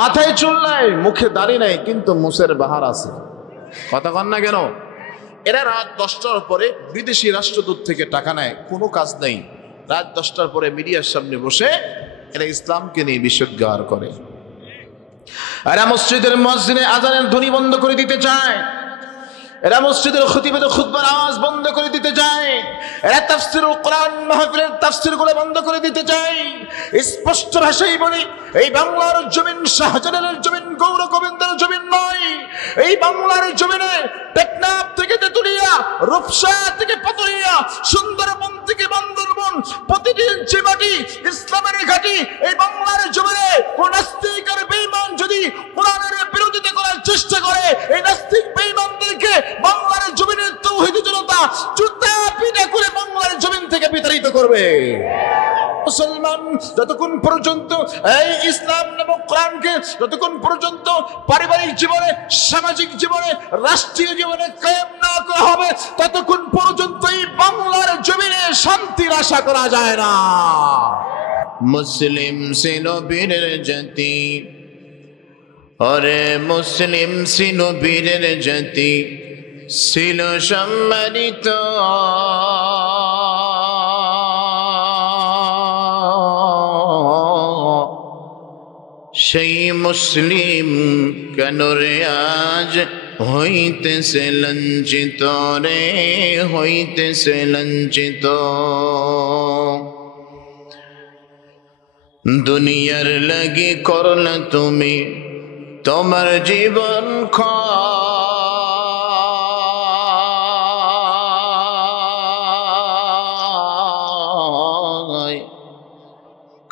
মাথায় চুল নাই, মুখে দাড়ি নাই, কিন্তু মুসের বাহার আছে। কথা কন না কেন? এরা রাত 10টার পরে বিদেশি রাষ্ট্রদূত থেকে টাকা নেয়, কোনো কাজ নেই। রাত 10টার পরে মিডিয়ার সামনে বসে এরা ইসলামকে নিয়ে বিশ্বজ্ঞার করে। এরা মসজিদের মুয়াজ্জিনে আযানের ধ্বনি বন্ধ করে দিতে চায়, এরা মসজিদের খতিবের খুতবার আওয়াজ বন্ধ করে দিতে চায়, এরা তাফসীরুল কোরআন মাহফিলের তাফসীরগুলো বন্ধ করে দিতে চায়। স্পষ্ট ভাষায় বলি, এই বাংলার জমিন শাহজালালের জমিন, গৌর গোবিন্দের জমিন নয়। এই বাংলার জমিনে টেকনাফ থেকে তেতুলিয়া, রূপসা থেকে পাতুরিয়া, সুন্দরবন থেকে বান্দরবন, প্রতিটি ইঞ্চি মাটি ইসলামের ঘাঁটি। এই বাংলার জমিনে কোন নাস্তিক আর বেঈমান যদি কোরআনের বিরোধিতা করার চেষ্টা করে, এই নাস্তিক বেঈমানদেরকে বাংলার জমিনের তাওহীদি জনতা জুতা পিটা করে বাংলার জমিন থেকে বিতাড়িত করবে। মুসলমান যতক্ষণ পর্যন্ত এই ইসলাম নামক কোরআনকে যতক্ষণ পর্যন্ত পারিবারিক জীবনে, সামাজিক জীবনে, রাষ্ট্রীয় জীবনে কায়েম না করা হবে, ততক্ষণ পর্যন্ত এই বাংলার জমিনে শান্তির আশা করা যায় না। মুসলিম সিনবীরের জাতি, ওরে মুসলিম সিনবীরের জাতি ছিল সম্মানিত। সেই মুসলিম কেন রে আজ হইতেছে লজ্জিত, রে হইতেছে লজ্জিত। দুনিয়ার লাগি করলা তুমি তোমার জীবন ক্ষয়,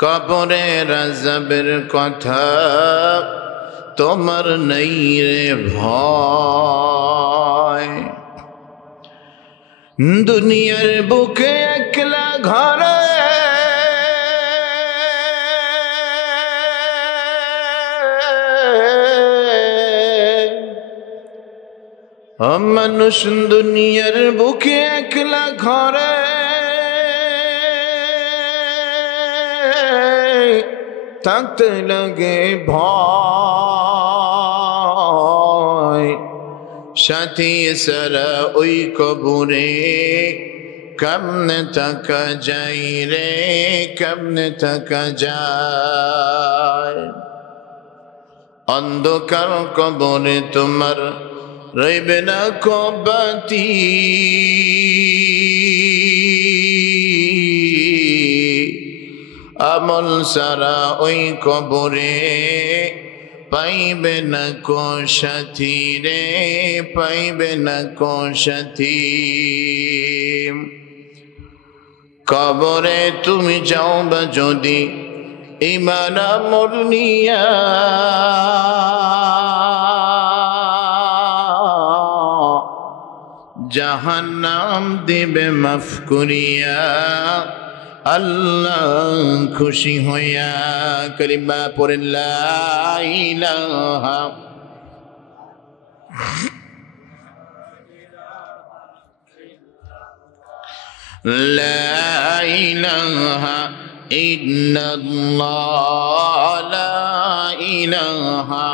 কবরের আযাবের কথা তোমার নেই রে ভয়। দুনিয়ার বুকে একলা ঘরে মানুষ, দুনিয়ার বুকে একলা ঘরে থাকতে লাগে ভয়। সাথী সারা ওই কবরে কেমনে থাকা যায় রে, কেমনে থাকা যায়। অন্ধকার কবরে তোমার রইবে না কবাতি, আমল সারা ওই কবরে পাইবে না কো সাথী রে, পাইবে না কো সাথী। কবরে তুমি যাও বা যদি ঈমান আমল নিয়া, জাহান্নাম দিবে মাফ করিয়া আল্লাহ খুশি হইয়া। কালিমা পড়ে লা ইলাহা লা ইলাহা ইল্লাল্লাহ, লা ইলাহা।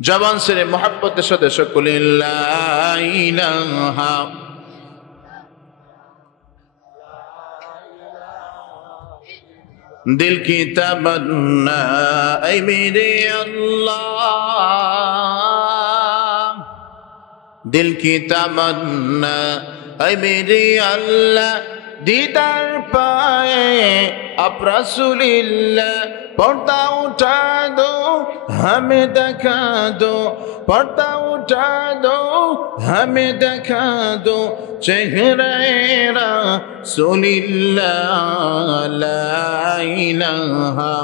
জবান से मोहब्बत সাথে সকলে লা ইলাহা। दिल की तमन्ना ऐ मेरे अल्लाह, दिल की तमन्ना ऐ मेरे अल्लाह, दीदार पाए अब रसूलिल्लाह। पर्दा उठा दो हमें दिखा दो, पर्दा उठा दो हमें दिखा दो, चेहरे रसूलिल्लाह। ला इलाहा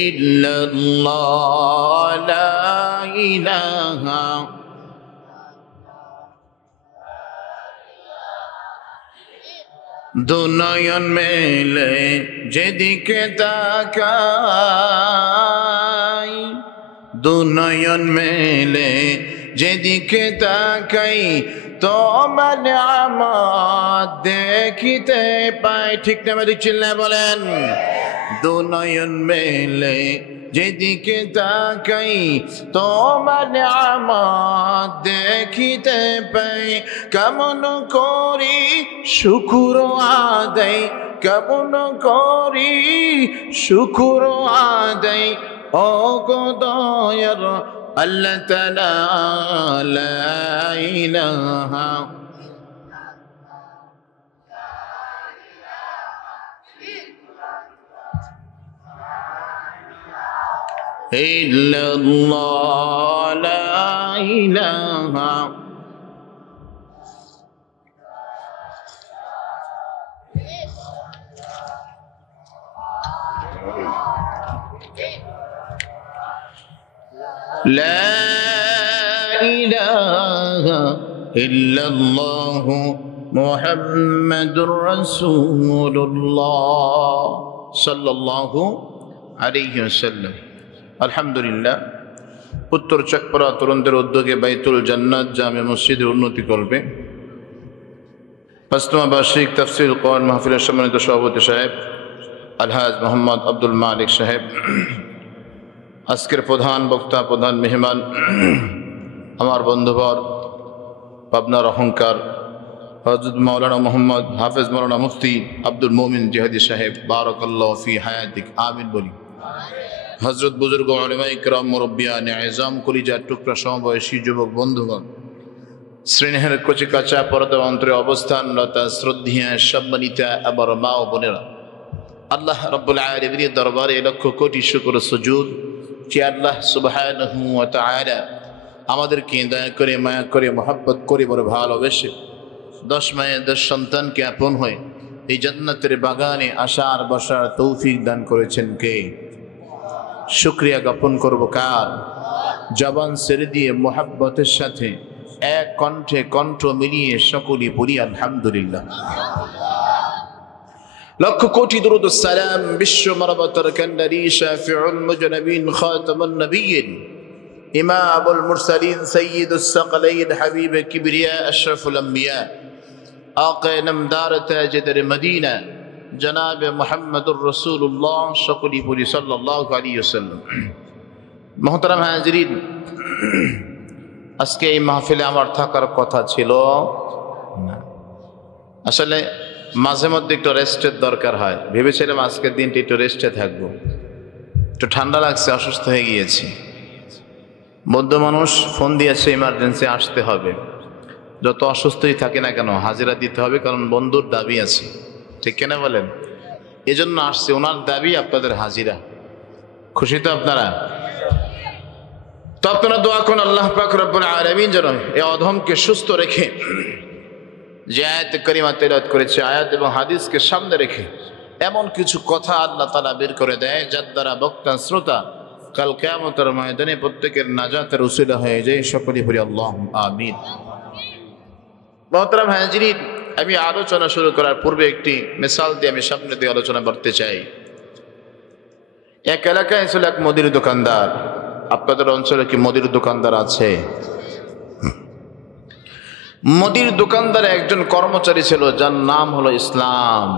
इल्लल्लाह, ला इलाहा दो नयन मेले जेदिके ताकाई, दो नयन मेले যেদিকে তাকাই তোমার নিয়ামত দেখিতে পাই। ঠিক না ঠিক চিল্লায় বলেন। দু নয়ন মেলে যেদিকে তাকাই তোমার নিয়ামত দেখিতে পাই। কেমন করি শুকর আদায়, কেমন করি শুকর আদায় ও গো দয়ার আল্লাহ তাআলা লা ইলাহা ইল্লাল্লাহ লা ইলাহা لا إله إلا الله محمد رسول الله صلى الله عليه وسلم। আলহামদুলিল্লাহ, উত্তর চকপাড়া তরুণদের উদ্যোগে বাইতুল জান্নাত জামে মসজিদের উন্নতি করবে। ৫ম বার্ষিক তাফসীর কোরআন মাহফিলের সম্মানিত সভাপতি সাহেব আলহাজ মোহাম্মদ আব্দুল মালিক সাহেব, আজকের প্রধান বক্তা, প্রধান মেহমান আমার বন্ধুবর, পাবনার অহংকার হযরত মাওলানা মোহাম্মদ হাফেজ মাওলানা মুফতি আব্দুল মোমিন জিহাদি সাহেব, বারাকাল্লাহু ফি হায়াতিক, আমিন বলি। হযরত বুজুর্গ উলামায়ে ইকরাম, মুরব্বিয়ানে আযম, কলিজার টুকরা সমবয়সী যুবক বন্ধুগণ, শ্রেণীর কচি কাঁচা পর্দা অন্তরে অবস্থানরতা শ্রদ্ধেয় সম্মানিতা আবার মা ও বোনেরা, আল্লাহ রাব্বুল আলামিনের দরবারে লক্ষ কোটি শুকর সুজুদ যে আল্লাহ সুবহানাহু ওয়া তাআলা আমাদেরকে দয়া করে, মায়া করে, মহব্বত করে, বড় ভালোবেসে 10 মায়ের 10 সন্তানকে আপন হয়ে এই জান্নাতের বাগানে আসার বসার তৌফিক দান করেছেন কে? শুকরিয়া জ্ঞাপন করব কার? জবান ছেড়ে দিয়ে মহব্বতের সাথে এক কণ্ঠে কণ্ঠ মিলিয়ে সকলেই বলি আলহামদুলিল্লাহ। লক্ষ কোটি দুরূদ ও সালাম বিশ্ব মানবতার কান্ডারি, শাফিউল মুজনবিন, খাতামুন নবিয়্যিন, ইমামুল মুরসালিন, সাইয়্যিদুস সাকলাইন, হাবিব কিবরিয়া, আশরাফুল আম্বিয়া, আকা নামদার তাজদার মদিনা, জনাব মুহাম্মদুর রাসূলুল্লাহ সকলেই বলি সাল্লাল্লাহু আলাইহি ওয়াসাল্লাম। মুহতারাম হাজিরিন, আজকে এই মাহফিলে আমার থাকার কথা ছিল না। আসলে মাঝে মধ্যে একটু রেস্টের দরকার হয়। ভেবেছিলাম আজকের দিনটি একটু রেস্টে থাকবো, একটু ঠান্ডা লাগছে, অসুস্থ হয়ে গিয়েছি। বৌদ্ধ মানুষ ফোন দিয়েছে ইমার্জেন্সি আসতে হবে। যত অসুস্থই থাকে না কেন হাজিরা দিতে হবে, কারণ বন্ধুর দাবি আছে। ঠিক কিনা বলেন? এজন্য আসছে, ওনার দাবি আপনাদের হাজিরা। খুশি তো আপনারা? তো আপনারা দোয়া করুন আল্লাহ পাক রব্বুল আলামিন যেন এই অধমকে সুস্থ রেখে, যে আয়াত কারিমা তেলাওয়াত করেছে, আয়াত এবং হাদিসকে সামনে রেখে এমন কিছু কথা আল্লাহ তাআলা বের করে দেয় যার দ্বারা বক্তা শ্রোতা কাল কিয়ামতের ময়দানে প্রত্যেকের নাজাতের উসিলা হয়ে যায়। সকলে বলি আল্লাহুম্মা আমিন। মুহতারাম হাজিরিন, আমি আলোচনা শুরু করার পূর্বে একটি মিসাল দিয়ে আমি সামনে দিয়ে আলোচনা করতে চাই। এক এলাকায় ছিল এক মুদির দোকানদার। আপনাদের অঞ্চলে কি মুদির দোকানদার আছে? মুদির দোকানদারে একজন কর্মচারী ছিল যার নাম হলো ইসলাম।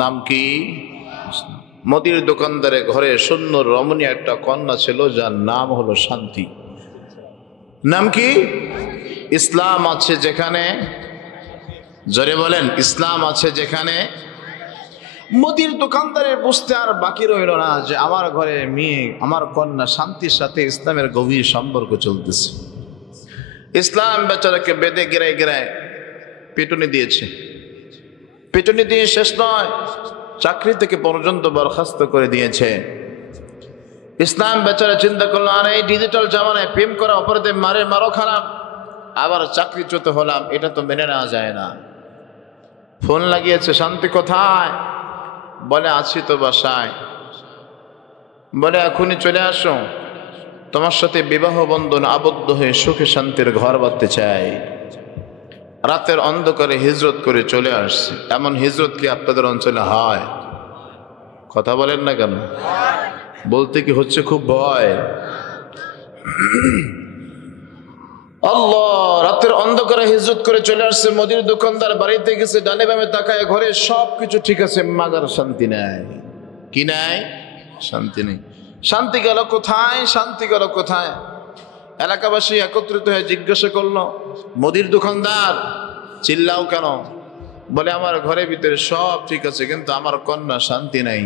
নাম কি? মুদির দোকানদারের ঘরে সুন্দর রমণী একটা কন্যা ছিল যার নাম হলো শান্তি। নাম কি? ইসলাম আছে যেখানে, জোরে বলেন, ইসলাম আছে যেখানে। মুদির দোকানদারের বুঝতে আর বাকি রইল না যে আমার ঘরে মেয়ে, আমার কন্যা শান্তির সাথে ইসলামের গভীর সম্পর্ক চলতেছে। ইসলাম বেচারাকে বেঁধে গিরায় গিরায় পিটুনি দিয়েছে। পিটুনি দিয়ে শেষ নয়, চাকরি থেকে পর্যন্ত বরখাস্ত করে দিয়েছে। ইসলাম বেচারা চিন্তা করলো, আর এই ডিজিটাল জামানায় প্রেম করা অপরাধে মারো খারাপ, আবার চাকরিচ্যুত হলাম, এটা তো মেনে নেওয়া যায় না। ফোন লাগিয়েছে, শান্তি কোথায়? বলে আছি তো বাসায়। বলে এখনই চলে আসো, তোমার সাথে বিবাহ বন্ধন আবদ্ধ হয়ে সুখে শান্তির ঘর বাঁধতে চাই। রাতের অন্ধকারে হিজরত করে চলে আসছে। এমন হিজরত কি আপনাদের অঞ্চলে হয়? কথা বলেন না কেন? বলতে কি হচ্ছে খুব ভয়। আল্লাহ, রাতের অন্ধকারে হিজরত করে চলে আসছে, মুদির দোকানদার বাড়িতে গেছে, ডানে বামে তাকায়, ঘরে সবকিছু ঠিক আছে, মাগার শান্তি নাই। কি নাই? শান্তি নেই। শান্তি গেল কোথায়? শান্তি গেল কোথায়? এলাকাবাসী একত্রিত হয়ে জিজ্ঞাসা করলো, মুদির দোকানদার চিল্লাও কেন? বলে আমার ঘরের ভিতরে সব ঠিক আছে, কিন্তু আমার কন্যা শান্তি নাই।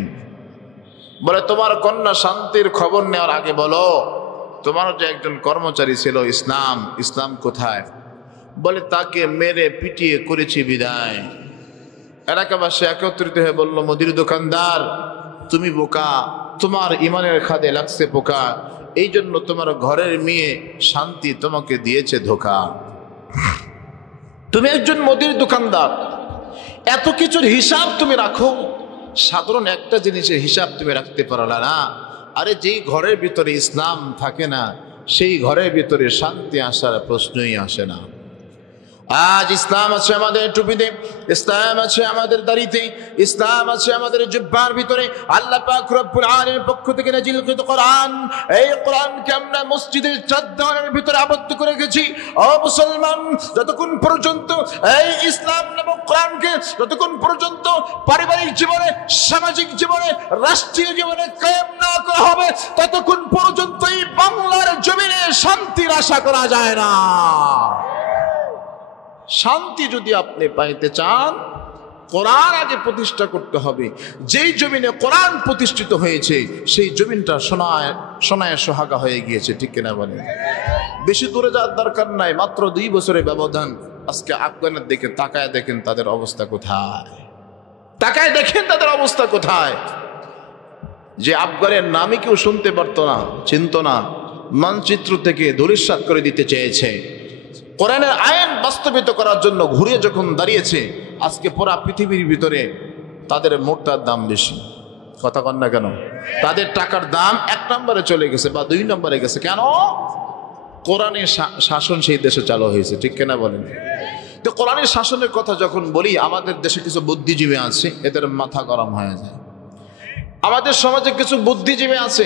বলে তোমার কন্যা শান্তির খবর নেওয়ার আগে বলো, তোমার যে একজন কর্মচারী ছিল ইসলাম, ইসলাম কোথায়? বলে তাকে মেরে পিটিয়ে করেছি বিদায়। এলাকাবাসী একত্রিত হয়ে বলল, মুদির দোকানদার তুমি বোকা, তোমার ইমানের খাদে লাগছে পোকা, এই জন্য তোমার ঘরের মেয়ে শান্তি তোমাকে দিয়েছে ধোকা। তুমি একজন মুদির দোকানদার, এত কিছুর হিসাব তুমি রাখো, সাধারণ একটা জিনিসের হিসাব তুমি রাখতে পারলা না। আরে যেই ঘরের ভিতরে ইসলাম থাকে না, সেই ঘরের ভিতরে শান্তি আসার প্রশ্নই আসে না। আজ ইসলাম আছে আমাদের টুপিতে, ইসলাম আছে আমাদের দাড়িতে, ইসলাম আছে আমাদের জিহ্বার ভিতরে। আল্লাহ পাক রব্বুল আলামিনের পক্ষ থেকে নাযিলকৃত কোরআন, এই কোরআনকে আমরা মসজিদের চারদেওয়ালের ভিতরে আবদ্ধ করে রেখেছি। ও মুসলমান, যতক্ষণ পর্যন্ত এই ইসলাম নামক কোরআনকে যতক্ষণ পর্যন্ত পারিবারিক জীবনে, সামাজিক জীবনে, রাষ্ট্রীয় জীবনে কায়েম না করা হবে, ততক্ষণ পর্যন্ত এই বাংলার জমিনে শান্তির আশা করা যায় না। শান্তি যদি আপনি পাইতে চান, কোরআন আগে প্রতিষ্ঠা করতে হবে। যেই জমিনে কোরআন প্রতিষ্ঠিত হয়েছে সেই জমিনটা সোনায় সোহাগা হয়ে গিয়েছে, ঠিক কিনা বলেন? বেশি দূরে যাওয়ার দরকার নাই, মাত্র 2 বছরের ব্যবধান। আজকে আফগানের দিকে তাকায় দেখেন তাদের অবস্থা কোথায়, তাকায় দেখেন তাদের অবস্থা কোথায়। যে আফগানের নামই কেউ শুনতে পারতো না, চিনত না, মানচিত্র থেকে ধূলিসাৎ করে দিতে চেয়েছে। কোরআনের আইন বাস্তবিত করার জন্য ঘুরে যখন দাঁড়িয়েছে, আজকে পুরা পৃথিবীর ভিতরে তাদের মুক্তার দাম বেশি। কথা কন না কেন? তাদের টাকার দাম 1 নম্বরে চলে গেছে বা 2 নম্বরে গেছে। কেন? কোরআনের শাসন সেই দেশে চালু হয়েছে, ঠিক কিনা বলেন? তো কোরআনের শাসনের কথা যখন বলি, আমাদের দেশে কিছু বুদ্ধিজীবী আছে, এদের মাথা গরম হয়ে যায়। আমাদের সমাজে কিছু বুদ্ধিজীবী আছে।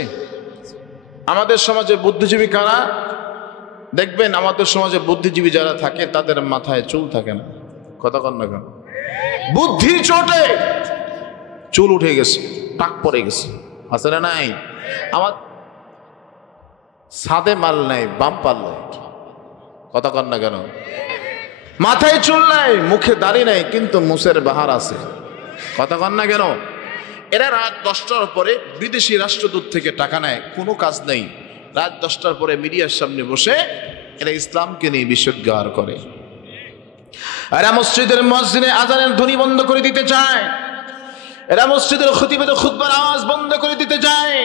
আমাদের সমাজে বুদ্ধিজীবী কারা? দেখবেন আমাদের সমাজে বুদ্ধিজীবী যারা থাকে তাদের মাথায় চুল থাকে না। কথা কন না কেন? বুদ্ধি চোটে চুল উঠে গেছে, টাক পড়ে গেছে, আছে না নাই? আমার সাদে মাল নাই, বাম পাল নাই। কথা কন না কেন? মাথায় চুল নাই, মুখে দাড়ি নাই, কিন্তু মুছের বাহার আছে। কথা কন না কেন? এরা রাত 10টার পরে বিদেশি রাষ্ট্রদূত থেকে টাকা নেয়, কোনো কাজ নেই। রাত 10টার পরে মিডিয়ার সামনে বসে এরা ইসলামকে নিয়ে বিশ্বজ্ঞার করে। এরা মসজিদের মুয়াজ্জিনে আযানের ধ্বনি বন্ধ করে দিতে চায়, এরা মসজিদের খতিবের খুতবার আওয়াজ বন্ধ করে দিতে চায়,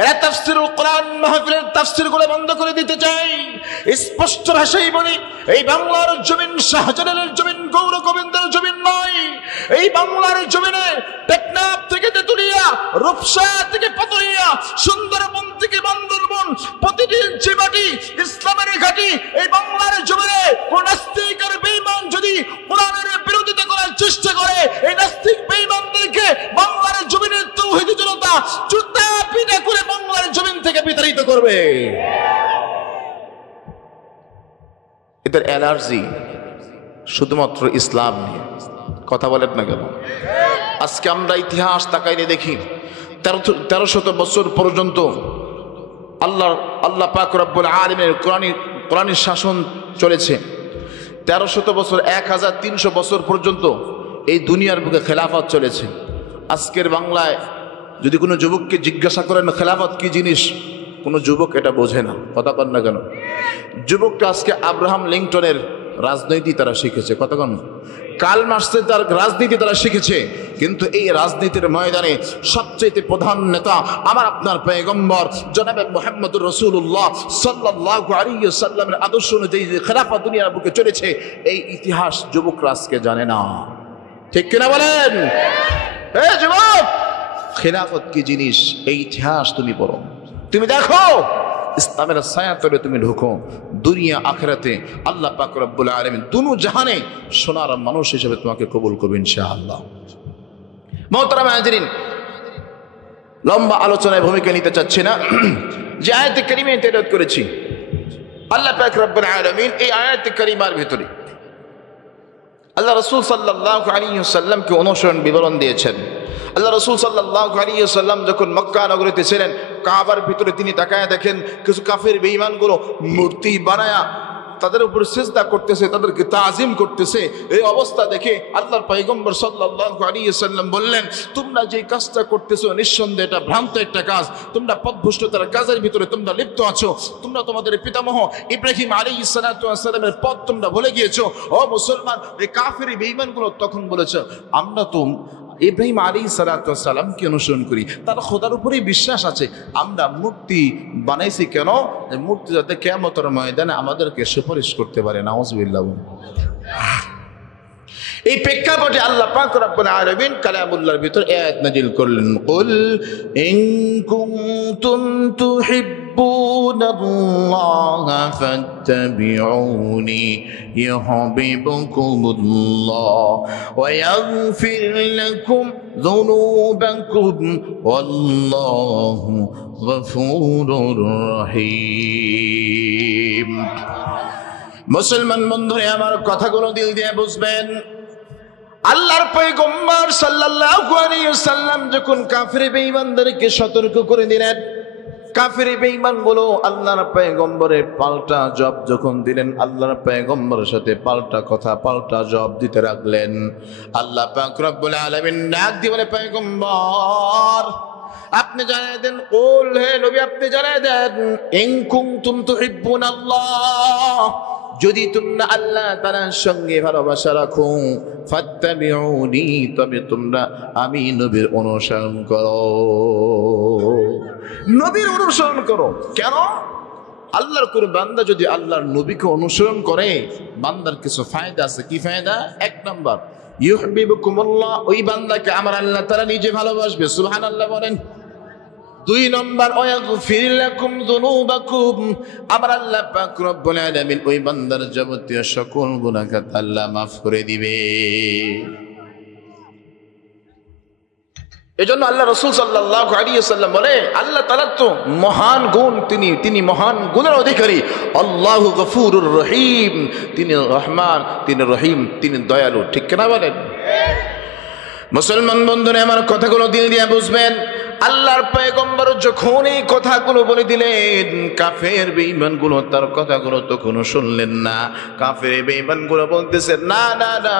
এরা তাফসীরুল কোরআন মাহফিলের তাফসীরগুলো বন্ধ করে দিতে চায়। স্পষ্ট ভাষায় বলি, এই বাংলার জমিন শাহজালালের জমিন, গৌর গোবিন্দের জমিন নয়। এই বাংলার জমিনে টেকনাফ থেকে তেতুলিয়া, রূপসা থেকে পাতুরিয়া, সুন্দরবন থেকে বান্দরবন, প্রতিটি মাটি ইসলামের ঘাঁটি। এই বাংলার জমিনে কোন নাস্তিক আর বেঈমান যদি কোরআনের বিরোধিতা করার চেষ্টা করে, এই নাস্তিক বেঈমানদেরকে বাংলার জমিনের তাওহীদি জনতা জুতা পিটা করে বাংলার জমিন থেকে বিতাড়িত করবে। এদের অ্যালার্জি শুধুমাত্র ইসলাম নিয়ে। কথা বলেন না কেন? আজকে আমরা ইতিহাস তাকাইলে দেখি 1300 বছর পর্যন্ত আল্লাহ পাক রব্বুল আলামিনের কোরআনের শাসন চলেছে। 1300 বছর, 1300 বছর পর্যন্ত এই দুনিয়ার বুকে খেলাফত চলেছে। আজকের বাংলায় যদি কোনো যুবককে জিজ্ঞাসা করেন খেলাফত কি জিনিস, কোনো যুবক এটা বোঝে না। কথা কন না কেন? যুবকটা আজকে আব্রাহাম লিঙ্কনের রাজনীতি তারা শিখেছে। কথা কন? কার্ল মার্ক্সের তার রাজনীতি তারা শিখেছে, কিন্তু এই রাজনীতির ময়দানে সবচেয়ে প্রধান নেতা আমার আপনার পয়গম্বর জনাবে মুহাম্মদুর রাসূলুল্লাহ সাল্লাল্লাহু আলাইহি ওয়াসাল্লামের আদর্শ অনুযায়ী যে খেলাফত দুনিয়ার বুকে চলেছে, এই ইতিহাস যুবকরা আজকে জানে না। ঠিক কিনা বলেন? যুবক, খেলাফত কি জিনিস এই ইতিহাস তুমি পড়ো, তুমি দেখো, ইসলামের ছায়া তলে তুমি ঢুকো। দুনিয়া আখিরাতে আল্লাহ পাক রব্বুল আলামিন দুনো জাহানে সোনার মানুষ হিসেবে তোমাকে কবুল করবেন ইনশাআল্লাহ। মুহতারাম হাজিরিন, লম্বা আলোচনায় ভূমিকা নিতে চাচ্ছি না। যে আয়াতে কারিমা তেলাওয়াত করেছি, আল্লাহ পাক রব্বুল আলামিন এই আয়াত কারিমার ভিতরে আল্লাহ রাসূল সাল্লাল্লাহু আলাইহি ওয়াসাল্লামকে অনুসরণ বিবরণ দিয়েছেন। আল্লাহ রাসূল সাল্লাল্লাহু আলাইহি ওয়াসাল্লাম যখন মক্কা নগরীতে ছিলেন, কাবার ভিতরে তিনি তাকায় দেখেন কিছু কাফের বেঈমানগুলো মূর্তি বানায়া তাদের উপর সিজদা করতেছে, তাদেরকে তাজিম করতেছে। এই অবস্থা দেখে আল্লাহর পয়গম্বর সাল্লাল্লাহু আলাইহি ওয়াসাল্লাম বললেন, তোমরা যে কাজটা করতেছো নিঃসন্দেহে এটা ভ্রান্ত একটা কাজ, তোমরা পথভ্রষ্টতার কাজের ভিতরে তোমরা লিপ্ত আছো, তোমরা তোমাদের পিতামহ ইব্রাহিম আলাইহিস সালাতু ওয়াস সালামের পথ তোমরা ভুলে গিয়েছো। ও মুসলমান, এই কাফের বেঈমানগুলো তখন বলেছে, আমরা তো ইব্রাহিম আলাইহিস সালাতু ওয়াস সালামকে অনুসরণ করি, তার খোদার উপরেই বিশ্বাস আছে, আমরা মূর্তি বানাইছি কেন? মূর্তি যাতে কিয়ামতের ময়দানে আমাদেরকে সুপারিশ করতে পারে। নাউযুবিল্লাহ। এই প্রেক্ষাপটে আল্লাহ পাক রব্বুল আলামিন কালামুল্লাহর ভিতর আয়াত নাযিল করলেন, কুল ইন কুনতুম তুহিব্বুনাল্লাহা ফাত্তাবিউনি ইউহিব্বুকুমুল্লাহ ওয়া ইয়াগফির লাকুম যুনুবাকুম ওয়াল্লাহু গফুরুর রহিম। মুসলমান বন্ধুরা, আমার কথাগুলো দিল দিয়ে বুঝবেন। আল্লাহর পয়গম্বর সাল্লাল্লাহু আলাইহি ওয়াসাল্লাম যখন কাফির বেঈমানদেরকে সতর্ক করে দিলেন, কাফির বেঈমানগুলো আল্লাহর পয়গম্বরের পাল্টা জবাব যখন দিলেন, আল্লাহর পয়গম্বরের সাথে পাল্টা কথা পাল্টা জবাব দিতে লাগলেন। আল্লাহ পাক রব্বুল আলামিন ডাক দিয়ে বলে, পয়গম্বর আপনি জানিয়ে দেন, কুল, হে নবী আপনি জানিয়ে দেন, ইন কুনতুম তুহিব্বুনাল্লাহ, যদি তোমরা আল্লাহ তাআলার সঙ্গে ভালোবাসা রাখো, ফাত্তাবিউনি, তবে তোমরা আমি নবীর অনুসরণ করো। নবীর অনুসরণ করো কেন? আল্লাহর কোন বান্দা যদি আল্লাহর নবীকে অনুসরণ করে, বান্দার কিছু ফায়দা আছে। কি ফায়দা? এক নাম্বার, ইউহিব্বুকুমুল্লাহ, ওই বান্দাকে আমার আল্লাহ তাআলা নিজে ভালোবাসবে। সুবহানাল্লাহ বলেন। দুই নম্বর, ওয়াগফির লাকুম যুনুবাকুম, আমার আল্লাহ পাক রব্বুল আলামিন ওই বান্দার যাবতীয় সকল গুনাহ আল্লাহ মাফ করে দিবে। এজন্য আল্লাহ রাসূল সাল্লাল্লাহু আলাইহি ওয়াসাল্লাম বলে, আল্লাহ তাআলার তো মহান গুণ, তিনি মহান গুণের অধিকারী। আল্লাহু গফুরুর রহিম, তিনি রহমান, তিনি রহিম, তিনি দয়ালু। ঠিক কিনা বলেন? মুসলমান বন্ধুরা, আমার কথাগুলো দিল দিয়ে বুঝবেন। আল্লাহর পয়গম্বর যখন এই কথাগুলো বলে দিলেন, কাফের বেঈমানগুলো তার কথাগুলো তখন শুনলেন না। কাফের বেঈমানগুলো বলতেছে, না না না,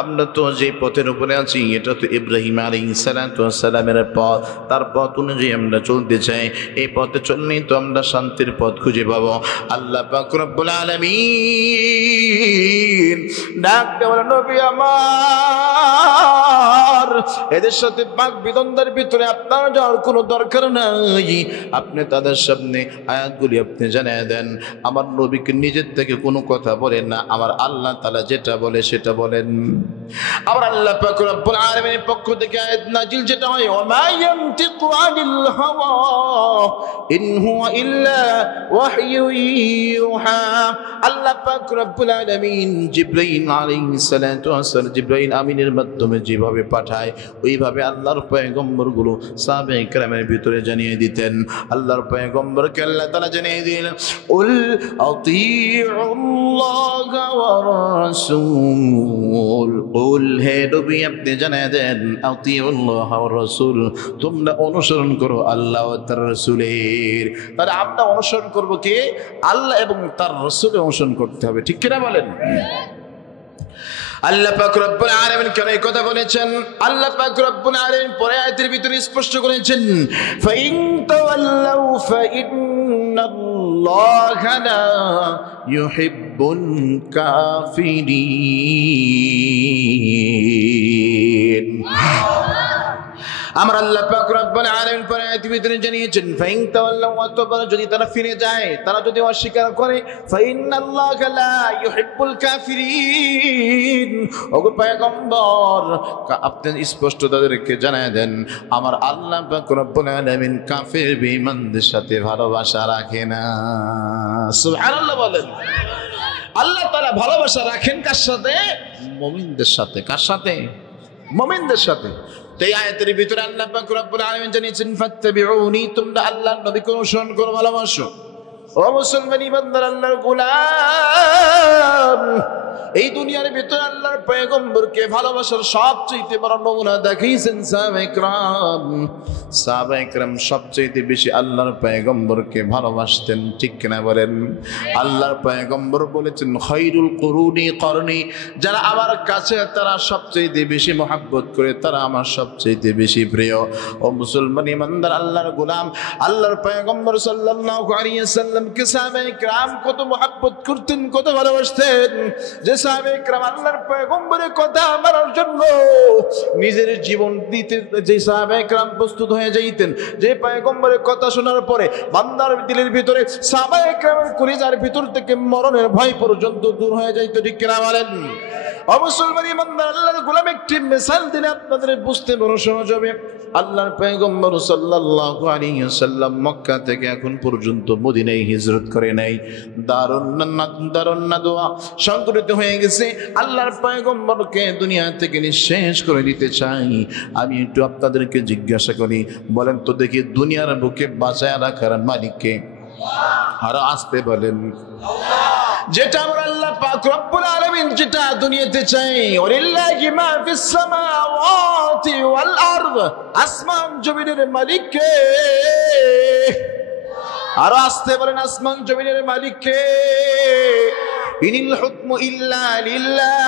আমরা তো যে পথের উপরে আছি এটা তো ইব্রাহিম আলাইহিস সালাতু ওয়াস সালামের পথ, তার পথ অনুযায়ী আমরা চলতে চাই, এই পথে চললেই তো আমরা শান্তির পথ খুঁজে পাবো। আল্লাহ পাক রব্বুল আলামিন ডাক দিয়ে বলেন, নবী আমার, এদের সাথে বাক বিতন্ডার ভিতরে আপনার যাওয়ার কোনো দরকার নাই। আপনি তাদের সামনে আয়াতগুলি আপনি জানিয়ে দেন। আমার নবীকে নিজের থেকে কোনো কথা বলেন না, আমার আল্লাহ তাআলা যেটা বলে সেটা বলেন। আমার আল্লাহ পাক রব্বুল আলামিনের পক্ষ থেকে আয়াত নাজিল যেটা হয়, ওয়ামা ইয়ানতিকু আনিল হাওয়া ইন হুয়া ইল্লা ওয়াহয়ু ইউহা। আল্লাহ পাক রব্বুল আলামিন জিবরাইল আলাইহিস সালাতু ওয়াস সালাম, জিবরাইল আমিনের মাধ্যমে যেভাবে পাঠায় ওইভাবে আল্লাহর পয়গম্বরগুলো সাহাবায়ে কেরামের ভিতরে জানিয়ে দিতেন। আল্লাহর পয়গম্বরকে আল্লাহ তাআলা জানিয়ে দিলেন, উল আতিউল্লাহ ওয়া রাসূল, উল, হে নবী আপনি জানিয়ে দেন, আতিউল্লাহ ওয়া রাসূল, তোমরা অনুসরণ করো আল্লাহ ও তার রাসূলের। তাহলে আমরা অনুসরণ করব কে? আল্লাহ এবং তার রাসূলের অনুসরণ করতে হবে। ঠিক কিনা বলেন? আল্লাহ পাক রব্বুল আলামিন কেন এই কথা বলেছেন? আল্লাহ পাক রব্বুল আলামিন পরে আয়াতের ভিতরে স্পষ্ট করেছেন, ফাইন তাওয়াল্লাউ ফাইন্নাল্লাহা লা ইউহিব্বুল কাফিরিন। আমার আল্লাহ পাক রব্বুল আলামিন পরে আয়াতের ভিতরে জানিয়েছেন, ফাইন তাওয়াল্লাউ, অতঃপর যদি তারা ফিরে যায়, তারা যদি অস্বীকার করে, ফাইন্নাল্লাহা লা ইউহিব্বুল কাফিরিন। ওগো পয়গম্বর, আপনি স্পষ্ট তাদেরকে জানিয়ে দেন, আমার আল্লাহ পাক রব্বুল আলামিন কাফের বেঈমানদের সাথে ভালোবাসা রাখে না। সুবহানাল্লাহ বলেন। আল্লাহ তাআলা ভালোবাসা রাখেন কার সাথে? মুমিনদের সাথে। কার সাথে? মুমিনদের সাথে। এই আয়াতের ভিতরে আল্লাহ পাক রব্বুল আলামিন জানিয়েছেন, ফাত্তাবিউনি, তোমরা আল্লাহর নবীকে অনুসরণ করো, ভালোবাসো। ও মুসলমান ইমানদার আল্লাহর গোলাম, এই দুনিয়ার ভিতরে আল্লাহর পয়গম্বরকে ভালোবাসার সবচেয়ে বড় নমুনা দেখিয়েছেন সাহাবায়ে কেরাম। সাহাবায়ে কেরাম সবচেয়ে বেশি আল্লাহর পয়গম্বরকে ভালোবাসতেন, ঠিক কিনা বলেন? আল্লাহর পয়গম্বর বলেছেন খায়রুল কুরুনি করনি, যারা আমার কাছে তারা সবচেয়ে বেশি মহব্বত করে, তারা আমার সবচেয়ে বেশি প্রিয়। ও মুসলমান ইমানদার আল্লাহর গোলাম, আল্লাহর পয়গম্বর সাল্লাল্লাহু আলাইহি ওয়াসাল্লামকে সাহাবায়ে কেরাম কত মহব্বত করতেন, কত ভালোবাসতেন, যে সাহাবায়ে কেরাম আল্লাহর পয়গম্বরের কথা মানার জন্য নিজের জীবন দিতে যে সাহাবায়ে কেরাম প্রস্তুত হয়ে যাইতেন, যে পয়গম্বরের কথা শোনার পরে বান্দার দিলের ভিতরে সাহাবায়ে কেরামের কলিজার ভিতর থেকে মরণের ভয় পর্যন্ত দূর হয়ে যাইত, ঠিক কিনা বলেন? ও মুসলমান ইমানদার আল্লাহর গোলাম, একটি মিসাল দিলে আপনাদের বুঝতে বড় সহজ হবে। আল্লাহর পয়গম্বর সাল্লাল্লাহু আলাইহি ওয়াসাল্লাম মক্কা থেকে এখন পর্যন্ত মদিনায় হিজরত করে নাই। দারুন নাদওয়া সংগঠিত হয়ে গেছে। আল্লাহর পয়গম্বরকে দুনিয়া থেকে নিঃশেষ করে দিতে চাই। আমি একটু আপনাদেরকে জিজ্ঞাসা করি, বলেন তো দেখি, দুনিয়ার বুকে বাঁচায় রাখার মালিককে? আরো আসতে বলেন। যেটা আমার আল্লাহ পাক রব্বুল আলামিন যেটা দুনিয়াতে চাই, ওয়ালিল্লাহি মা ফিস সামাওয়াতি ওয়াল আরদ, আসমান জমিনের মালিক কে? আরো আসতে বলেন, আসমান জমিনের মালিক কে? ইনিল হুকমু ইল্লা লিল্লাহ,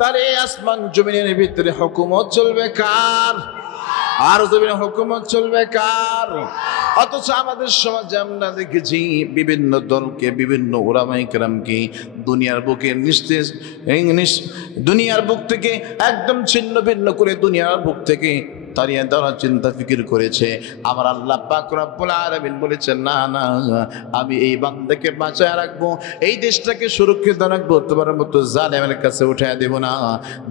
তার এই আসমান জমিনের ভিতরে হুকুমত চলবে কার? আর জমিনে হুকুমত চলবে কার? অথচ আমাদের সমাজে আমরা দেখেছি বিভিন্ন দলকে, বিভিন্ন উলামায়ে কেরামকে দুনিয়ার বুকে দুনিয়ার বুক থেকে একদম ছিন্ন ভিন্ন করে দুনিয়ার বুক থেকে তাড়িয়ে দেওয়ার চিন্তা ফিকির করেছে। আমার আল্লাহ পাক রব্বুল আলামিন বলেছেন, না না, আমি এই বান্দাকে বাঁচায় রাখবো, এই দেশটাকে সুরক্ষিত রাখবো, তোমার মতো জালেমের কাছে উঠায় দেব না।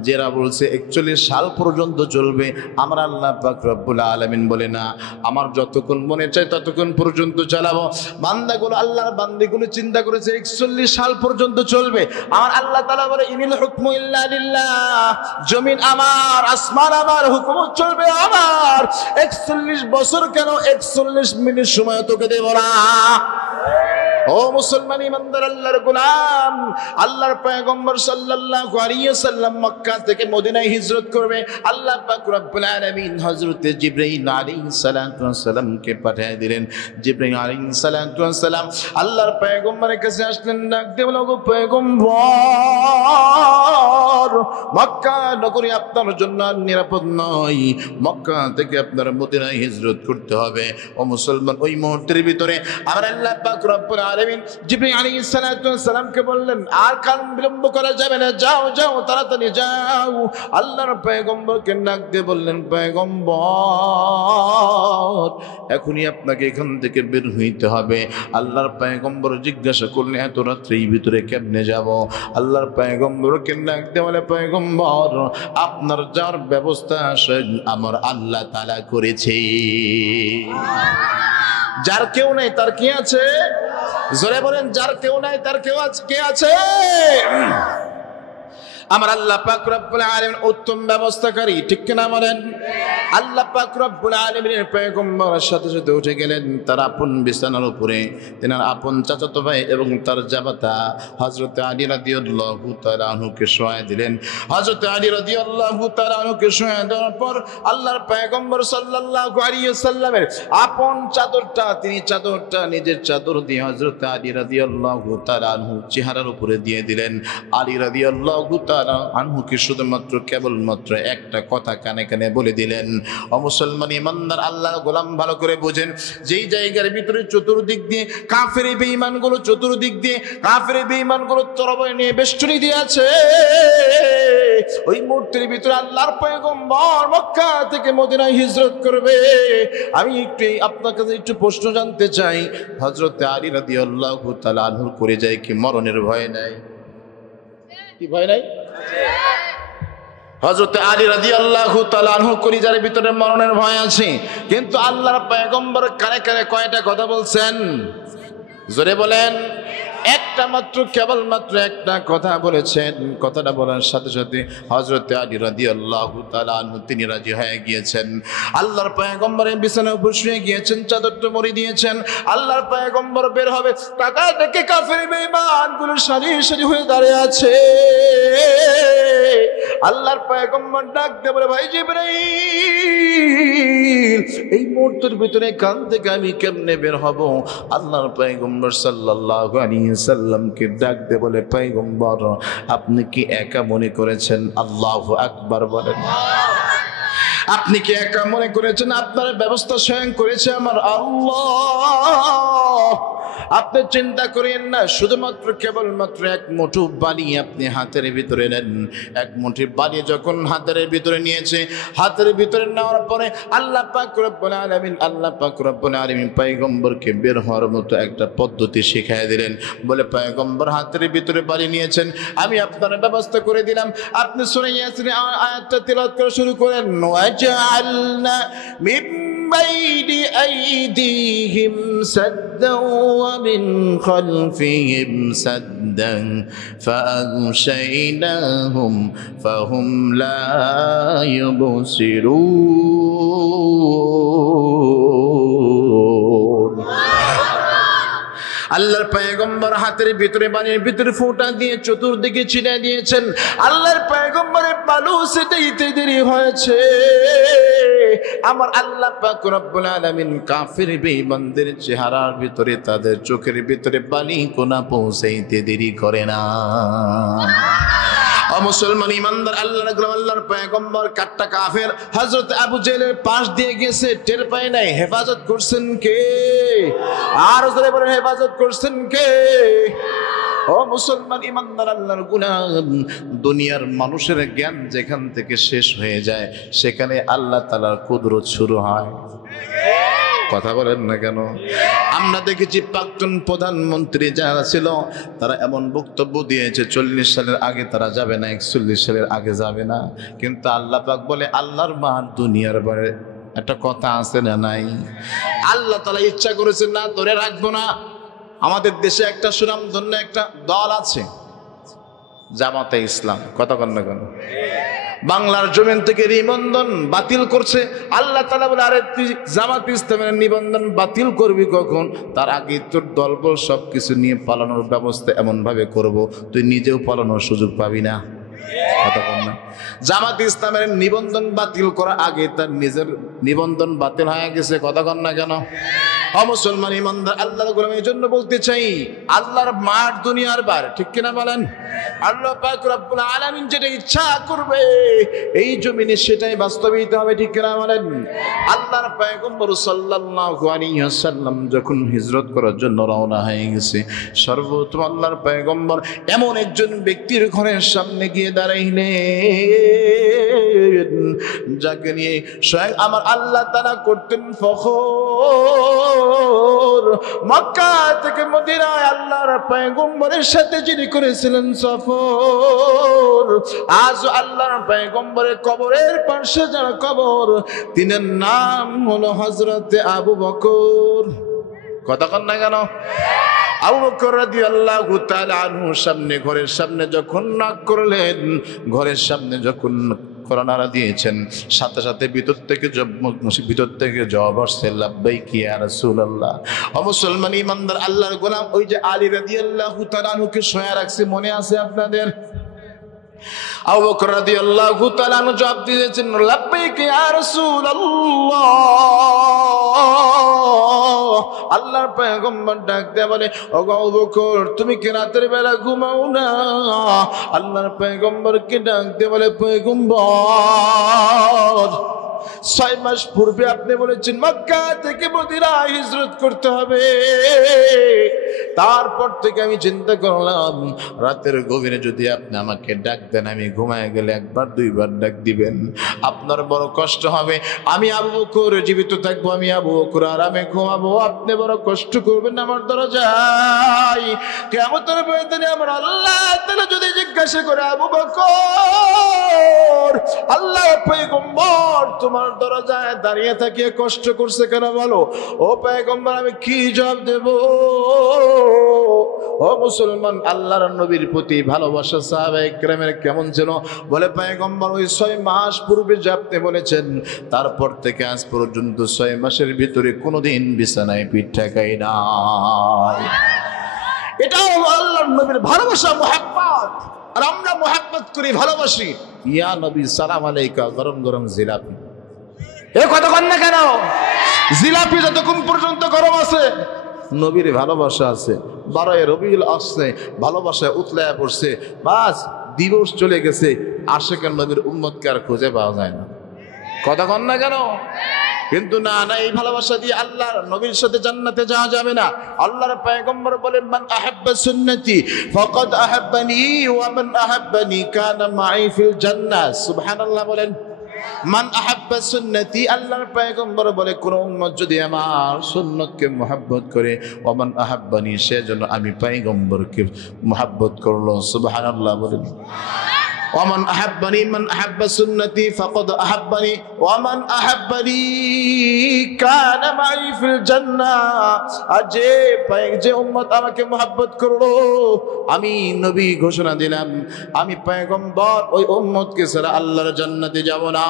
যারা বলছে 41 সাল পর্যন্ত চলবে, আমার আল্লাহ পাক রব্বুল আলামিন বলে না, আমার যতক্ষণ মনে চায় ততক্ষণ পর্যন্ত চালাবো। বান্দাগুলো, আল্লাহর বান্দিগুলো চিন্তা করেছে 41 সাল পর্যন্ত চলবে। আমার আল্লাহ তাআলা বলে ইনিল হুকমু ইল্লা লিল্লাহ, জমিন আমার, আসমান আমার, হুকুমত চলবে আমার। 41 বছর কেন, 41 মিনিট সময় তোকে দেব না। ও মুসলমান ইমানদার আল্লাহর গোলাম, আল্লাহর পয়গম্বর সাল্লাল্লাহু আলাইহি ওয়াসাল্লাম মক্কা থেকে মদিনায় হিজরত করবে। আল্লাহ পাক রব্বুল আলামিন হযরত জিবরাইল আলাইহিস সালাতু ওয়াস সালামকে পাঠিয়ে দিলেন। জিবরাইল আলাইহিস সালাতু ওয়াস সালাম আল্লাহর পয়গম্বরের কাছে আসলেন, ডাক দিয়ে বললেন, ওগো পয়গম্বর, মক্কা নগরী আপনার জন্য নিরাপদ নয়, মক্কা থেকে আপনার মদিনায় হিজরত করতে হবে। ও মুসলমান, ওই মুহূর্তের ভিতরে আমার আল্লাহ পাক রব্বুল আলামিন জিবরাইল আলাইহিস সালাতু ওয়াস সালামকে বললেন, আর কারণ বিলম্ব করা যাবে না, যাও যাও, তাড়াতাড়ি যাও। আল্লাহর পয়গম্বরকে ডাক দিয়ে বললেন, পয়গম্বর, এখনই আপনাকে এখান থেকে বের হইতে হবে। আল্লাহর পয়গম্বর জিজ্ঞাসা করলেন, এত রাত্রের ভিতরে কেমনে যাব? আল্লাহর পয়গম্বরকে ডাক দিয়ে বলে, পয়গম্বর, আপনার যাওয়ার ব্যবস্থা আমার আল্লাহ তাআলা করেছে। যার কেউ নাই তার কি আছে? জোরে বলেন, যার কেউ নাই তার কেউ আছে, কে আছে? আমার আল্লাহ পাক রব্বুল আলামিন উত্তম ব্যবস্থাকারী, ঠিক কিনা বলেন? আল্লাহ পাক রব্বুল আলামিনের পয়গম্বরের সাথে সাথে উঠে গেলেন তার আপন বিছানার উপরে। তেনার আপন চাচাতো ভাই এবং তার জামাতা হযরত আলী রাদিয়াল্লাহু তাআলা আনহুকে শোয়ায় দিলেন। হযরত আলী রাদিয়াল্লাহু তাআলা আনহুকে শোয়ায় দেওয়ার পর আল্লাহর পয়গম্বর সাল্লাল্লাহু আলাইহি ওয়াসাল্লামের আপন চাদরটা, তিনি চাদরটা নিজের চাদর দিয়ে হযরত আলী রাদিয়াল্লাহু তাআলা আনহু চেহারার উপরে দিয়ে দিলেন। আলী রাদিয়াল্লাহু তাআলা আনহুকে শুধুমাত্র কেবলমাত্র একটা কথা কানে কানে বলে দিলেন, ও মুসলমান ইমানদার আল্লাহর গোলাম, ভালো করে বোঝেন, যেই জায়গার ভিতরে চতুর্দিক দিয়ে কাফের বেঈমানগুলো, চতুর্দিক দিয়ে কাফের বেঈমানগুলো তরবারি নিয়ে বেষ্টনী দিয়ে আছে, ওই মুহূর্তের ভিতরে আল্লাহর পয়গম্বর মক্কা থেকে মদিনায় হিজরত করবে। আমি একটু আপনার কাছে একটু প্রশ্ন জানতে চাই, হযরত আলী রাদিয়াল্লাহু তাআলা আনহুর করে যায় কি মরণের ভয় নাই? কি ভয় নাই? হযরত আলী রাদিয়াল্লাহু তাআলা আনহু কলিজার ভিতরে মরণের ভয় আছে, কিন্তু আল্লাহর পয়গম্বর কানে কানে কয়টা কথা বলছেন? জোরে বলেন। একটা মাত্র কেবলমাত্র একটা কথা বলেছেন। কথাটা বলার সাথে সাথে হযরত আলী রাদিয়াল্লাহু তাআলা আনহু তিনি রাজি হয়ে গিয়েছেন। আল্লাহর পয়গম্বরের বিছানায় উপর শুয়ে গিয়েছেন, চাদরটা মুড়ি দিয়েছেন। আল্লাহর পয়গম্বর বের হবে, টাকা দেখে কাফের বেঈমানগুলো সারি সারি হয়ে দাঁড়িয়ে আছে। আল্লাহর পয়গম্বর ডাক দিয়ে বলে, ভাই জিবরাইল, এই মুহূর্তের ভিতরে কান থেকে আমি কেমনে বের হব? আল্লাহর পয়গম্বর সাল্লাল্লাহু আলাইহি সাল্লামকে ডাক দিয়ে বলে, পয়গম্বর আপনি কি একা মনে করেছেন? আল্লাহু আকবার বলেন। আপনি কি একা মনে করেছেন? আপনার ব্যবস্থা স্বয়ং করেছে আমার আল্লাহ। আপনি চিন্তা করেন না, শুধুমাত্র কেবলমাত্র এক মুঠো বালি আপনি হাতের ভিতরে নেন। এক মুঠি বালি যখন হাতের ভিতরে নিয়েছে, হাতের ভিতরে নেওয়ার পরে আল্লাহ পাক রব্বুল আলামিন পয়গম্বরকে বের হওয়ার মতো একটা পদ্ধতি শিখিয়ে দিলেন। বলে, পয়গম্বর হাতের ভিতরে বালি নিয়েছেন, আমি আপনার ব্যবস্থা করে দিলাম। আপনি সূরা ইয়াসিনের আয়াতটা তিলাওয়াত করা শুরু করেন। ওয়াজআলনা মিন بين أيديهم سدا ومن خلفهم سدا فأغشيناهم فهم لا يبصرون। আল্লাহর পয়গম্বর হাতের ভিতরে বালির ভিতরে ফোঁটা দিয়ে চতুর্দিকে ছিটিয়ে দিয়েছেন। আল্লাহর পয়গম্বরের বালু সেটাইতে দেরি হয়েছে। আমার আল্লাহ পাক রব্বুল আলামিন কাফির বেঈমানদের চেহারার ভিতরে, তাদের চোখের ভিতরে বালি কোনা পৌঁছাইতে দেরি করে না। মুসলমান ইমানদার আল্লাহর পয়গম্বর কাট্টা কাফের হযরত আবু জেহেলের পাশ দিয়ে গেছে, টের পায় নাই। হেফাজত করছেন কে? আর জোরে বলেন, হেফাজত করছেন কে? ও মুসলমান ইমানদার আল্লাহর গোলাম, দুনিয়ার মানুষের জ্ঞান যেখান থেকে শেষ হয়ে যায়, সেখানে আল্লাহ তাআলার কুদরত শুরু হয়। কথা বলেন না কেন? আমরা দেখেছি প্রাক্তন প্রধানমন্ত্রী যারা ছিল, তারা এমন বক্তব্য দিয়েছে 40 সালের আগে তারা যাবে না, 41 সালের আগে যাবে না। কিন্তু আল্লাহ পাক বলে, আল্লাহর মার দুনিয়ার বারে একটা কথা আছে না নাই? আল্লাহ তাআলা ইচ্ছা করেছেন না ধরে রাখবো না। আমাদের দেশে একটা সুনামধন্য একটা দল আছে, জামাতে ইসলাম। কথা কন না কেন? বাংলার জমিন থেকে নিবন্ধন বাতিল করছে। আল্লাহ তাআলা বলে, আরে তুই জামাত ইসলামের নিবন্ধন বাতিল করবি কখন? তার আগে তোর দলবল সবকিছু নিয়ে পালানোর ব্যবস্থা এমন ভাবে করব, তুই নিজেও পালানোর সুযোগ পাবি না। কথা বল না। জামাত ইসলামের নিবন্ধন বাতিল করার আগে তার নিজের নিবন্ধন বাতিল হয়ে গেছে। কথা কন না কেন? মুসলমান ইমানদার আল্লাহর গোলাম, এই জন্য বলতে চাই, আল্লাহর মাঠ দুনিয়ার বার, ঠিক কিনা বলেন? আল্লাহ পাক রব্বুল আলামিন যেটা ইচ্ছা করবে এই জমিনে সেটাই বাস্তবায়িত হবে, ঠিক কিনা বলেন? আল্লাহর পয়গম্বর সাল্লাল্লাহু আলাইহি ওয়াসাল্লাম যখন হিজরত করার জন্য রওনা হয়ে গেছে, সর্বপ্রথম আল্লাহর পয়গম্বর এমন একজন ব্যক্তির ঘরের সামনে গিয়ে দাঁড়াইলেন, যাকে নিয়ে স্বয়ং আমার আল্লাহ তাআলা করতেন ফখর। মক্কা থেকে মদিনায় আল্লাহর পয়গম্বরের সাথে যিনি করেছিলেন সফর, আজ আল্লাহর পয়গম্বরের কবরের পাশে যার কবর, তিনের নাম হলো হযরতে আবু বকর। কথা কন না কেন? আবু বকর রাদিয়াল্লাহু তাআলা আনহু সামনে, ঘরের সামনে যখন নক করলেন, ঘরের সামনে যখন নারা দিয়েছেন, সাথে সাথে ভিতর থেকে জবাব আসছে, লাব্বাইক ইয়া রাসূলুল্লাহ। ও মুসলমান ইমানদার আল্লাহর গোলাম, ওই যে আলী রাদিয়াল্লাহু তাআলা আনহুকে শোয়া রাখছে, মনে আছে আপনাদের? আবু বকর রাদিয়াল্লাহু তাআলা আনহু জবাব দিয়েছেন, লাব্বাইক ইয়া রাসূলুল্লাহ। আল্লাহর পয়গম্বর ডাক দিয়ে বলে, ও আবু বকর, তুমি কি রাতের বেলা ঘুমাও না? আল্লাহর পয়গম্বরকে ডাক দিয়ে বলে, পয়গম্বর 6 মাস পূর্বে আপনি বলেছেন মক্কা থেকে মদিনায় হিজরত করতে হবে। তারপর থেকে আমি চিন্তা করলাম, রাতের গভীরে যদি আপনি আমাকে ডাক দেন, আমি ঘুমায় গেলে একবার দুইবার ডাক দিবেন, আপনার বড় কষ্ট হবে। আমি আবু বকর জীবিত থাকবো, আমি আবু বকর আরামে ঘুমাবো, আপনি বড় কষ্ট করবেন আমার দরজায়। কিয়ামতের ময়দানে আমার আল্লাহ তাআলা যদি জিজ্ঞাসা করে, আবু বকর, আল্লাহ পয়গম্বর তোমার দরজায় দাঁড়িয়ে থাকিয়ে কষ্ট করছে কেন বলো? ও পয়গম্বর, আমি কি জবাব দেব? ও মুসলমান, আল্লাহর নবীর প্রতি ভালোবাসা সাহাবায়ে কেরামের কেমন ছিল? বলে পয়গম্বর ওই 6 মাস পূর্বে যে আপনি বলেছেন, তারপর থেকে আজ পর্যন্ত 6 মাসের ভিতরে কোনোদিন বিছানায় পিঠ ঠেকাই নাই। এটাও আল্লাহর নবীর ভালোবাসা, মুহাব্বত। আর আমরা মুহাব্বত করি, ভালোবাসি। ইয়া নবী সালাম আলাইকা, গরম গরম জিলাপি। এ কতক্ষণ না কেন? জিলাপি যতক্ষণ পর্যন্ত গরম আছে, নবীর ভালোবাসা আছে। 12 রবিউল আসছে, ভালোবাসায় উতলায় পড়ছে, বাস দিবস চলে গেছে, আশিকের নবীর উম্মতকে আর খুঁজে পাওয়া যায় না। কতক্ষণ না কেন? কিন্তু না, এই ভালোবাসা দিয়ে আল্লাহর নবীর সাথে জান্নাতে যাওয়া যাবে না। আল্লাহর পয়গম্বর বলেন, মান আহাব্বা সুন্নতি ফাকাদ আহাব্বানি ওয়া মান আহাব্বানি কানা মাই ফিল জান্নাহ। সুবহানাল্লাহ বলেন। মান আহাব্বা সুন্নতি, আল্লাহর পয়গম্বর বলে কোন উম্মত যদি আমার সুন্নতকে মুহাব্বত করে, ওয়া মান আহাব্বানি, সেজন্য আমি পয়গম্বরকে মুহাব্বত করলো। সুবহানাল্লাহ বলেন। ওয়ামান আহাব্বানি, মান আহাব্বা সুন্নতি ফাকাদ আহাব্বানি ওয়া মান আহাব্বানি কানা মাই ফিল জান্নাহ। আর যে উম্মত আমাকে মুহাব্বত করলো, আমি নবী ঘোষণা দিলাম, আমি পয়গম্বর ওই উম্মতকে ছাড়া আল্লাহর জান্নাতে যাব না।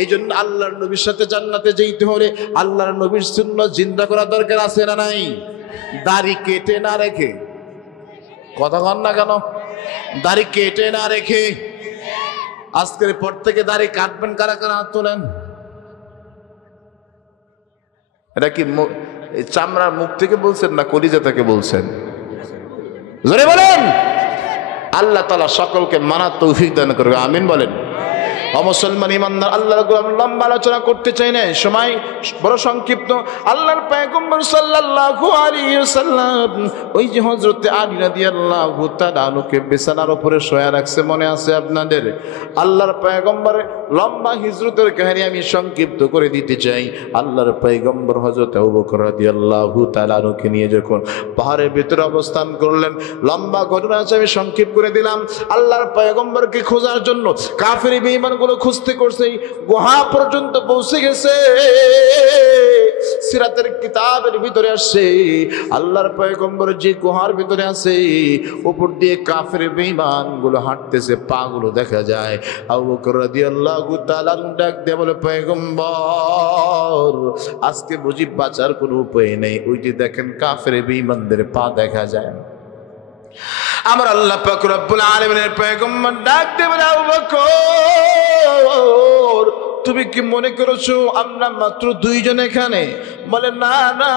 এই জন্য আল্লাহর নবীর সাথে জান্নাতে যেতে হলে আল্লাহর নবীর সুন্নাত জিন্দা করা দরকার আছে না নাই? দাড়ি কেটে না রেখে, কথা কন না কেন? দাড়ি কেটে না রেখে, আজকের পর থেকে দাড়ি কাটবেন কারা কারা? হাত তোলেন। এটা কি চামড়ার মুখ থেকে বলছেন না কলিজা থেকে বলছেন? জোরে বলেন। আল্লাহ তাআলা সকলকে মানার তৌফিক দান করবে, আমিন বলেন। মুসলমান ইমানদার, আল্লাহর লম্বা আলোচনা করতে চাই না, সময় বড় সংক্ষিপ্ত। আল্লাহর পয়গম্বর সাল্লাল্লাহু আলাইহি ওয়াসাল্লাম ওই যে হযরত আলী রাদিয়াল্লাহু তাআলা আনুকে বিছানার উপরে শোয়া রাখছে, মনে আছে আপনাদের? আল্লাহর পয়গম্বরের লম্বা হিজরতের কাহিনী আমি সংক্ষিপ্ত করে দিতে চাই। আল্লাহর পয়গম্বর হযরত আবু বকর রাদিয়াল্লাহু তাআলা আনুকে নিয়ে যখন পাহাড়ের ভিতরে অবস্থান করলেন, লম্বা ঘটনা আছে, আমি সংক্ষিপ্ত করে দিলাম। আল্লাহর পয়গম্বরকে খোঁজার জন্য কাফের বেঈমান গুলো খুঁজতে করছে, গুহা পর্যন্ত পৌঁছে গেছে। সিরাতের কিতাবের ভিতরে আসছে, আল্লাহর পয়গম্বর যে গুহার ভিতরে আছে, উপর দিয়ে কাফের বেঈমান গুলো হাঁটতেছে, পা গুলো দেখা যায়। আবু বকর রাদিয়াল্লাহু তাআলা ডাক দিয়ে বলে, পয়গম্বর আজকে বুঝি বাঁচার কোনো উপায় নেই। ওই যে দেখেন কাফের বেঈমানদের পা দেখা যায়। আমার আল্লাহ পাক রব্বুল আলামিনের পয়গম্বর ডাক দিয়ে বলে, আবু বকর তুমি কি মনে করেছো আমরা মাত্র 2 জন এখানে? বলে না না।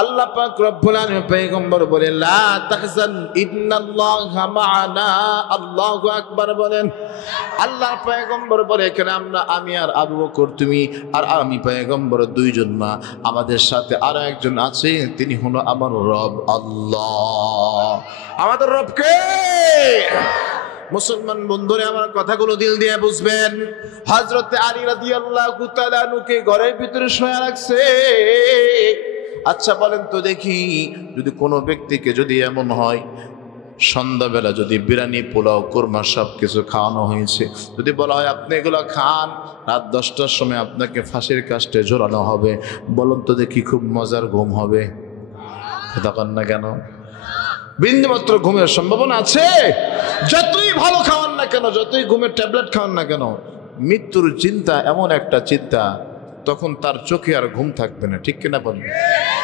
আল্লাহ পাক রব্বুল আলামিন পয়গম্বর বলে, লা তাহজান ইন্নাল্লাহা মা'ানা। আল্লাহু আকবার বলেন। আল্লাহর পয়গম্বর বলে, এখানে আমি আর আবু বকর, তুমি আর আমি পয়গম্বর 2 জন না, আমাদের সাথে আরো একজন আছে, তিনি হলো আমার রব আল্লাহ। আমাদের রব কে? মুসলমান বন্ধুরা, আমার কথাগুলো দিল দিয়ে বুঝবেন। হযরত আলী রাদিয়াল্লাহু তাআলা আনহুকে ঘরের ভিতরে শোয়া রাখছে। আচ্ছা বলেন তো দেখি, যদি কোনো ব্যক্তিকে যদি এমন হয় সন্ধ্যাবেলা যদি বিরিয়ানি, পোলাও, কোরমা সব কিছু খাওয়ানো হয়েছে, যদি বলা হয় আপনি এগুলো খান, রাত 10টার সময় আপনাকে ফাঁসির কাস্টে ঝোলানো হবে, বলুন তো দেখি খুব মজার ঘুম হবে? তখন না কেন? বিন্দুমাত্র ঘুমের সম্ভাবনা আছে? যতই ভালো খাওয়ান না কেন, যতই ঘুমের ট্যাবলেট খাওয়ান না কেন, মৃত্যুর চিন্তা এমন একটা চিন্তা, তখন তার চোখে আর ঘুম থাকবে না, ঠিক কিনা বলেন?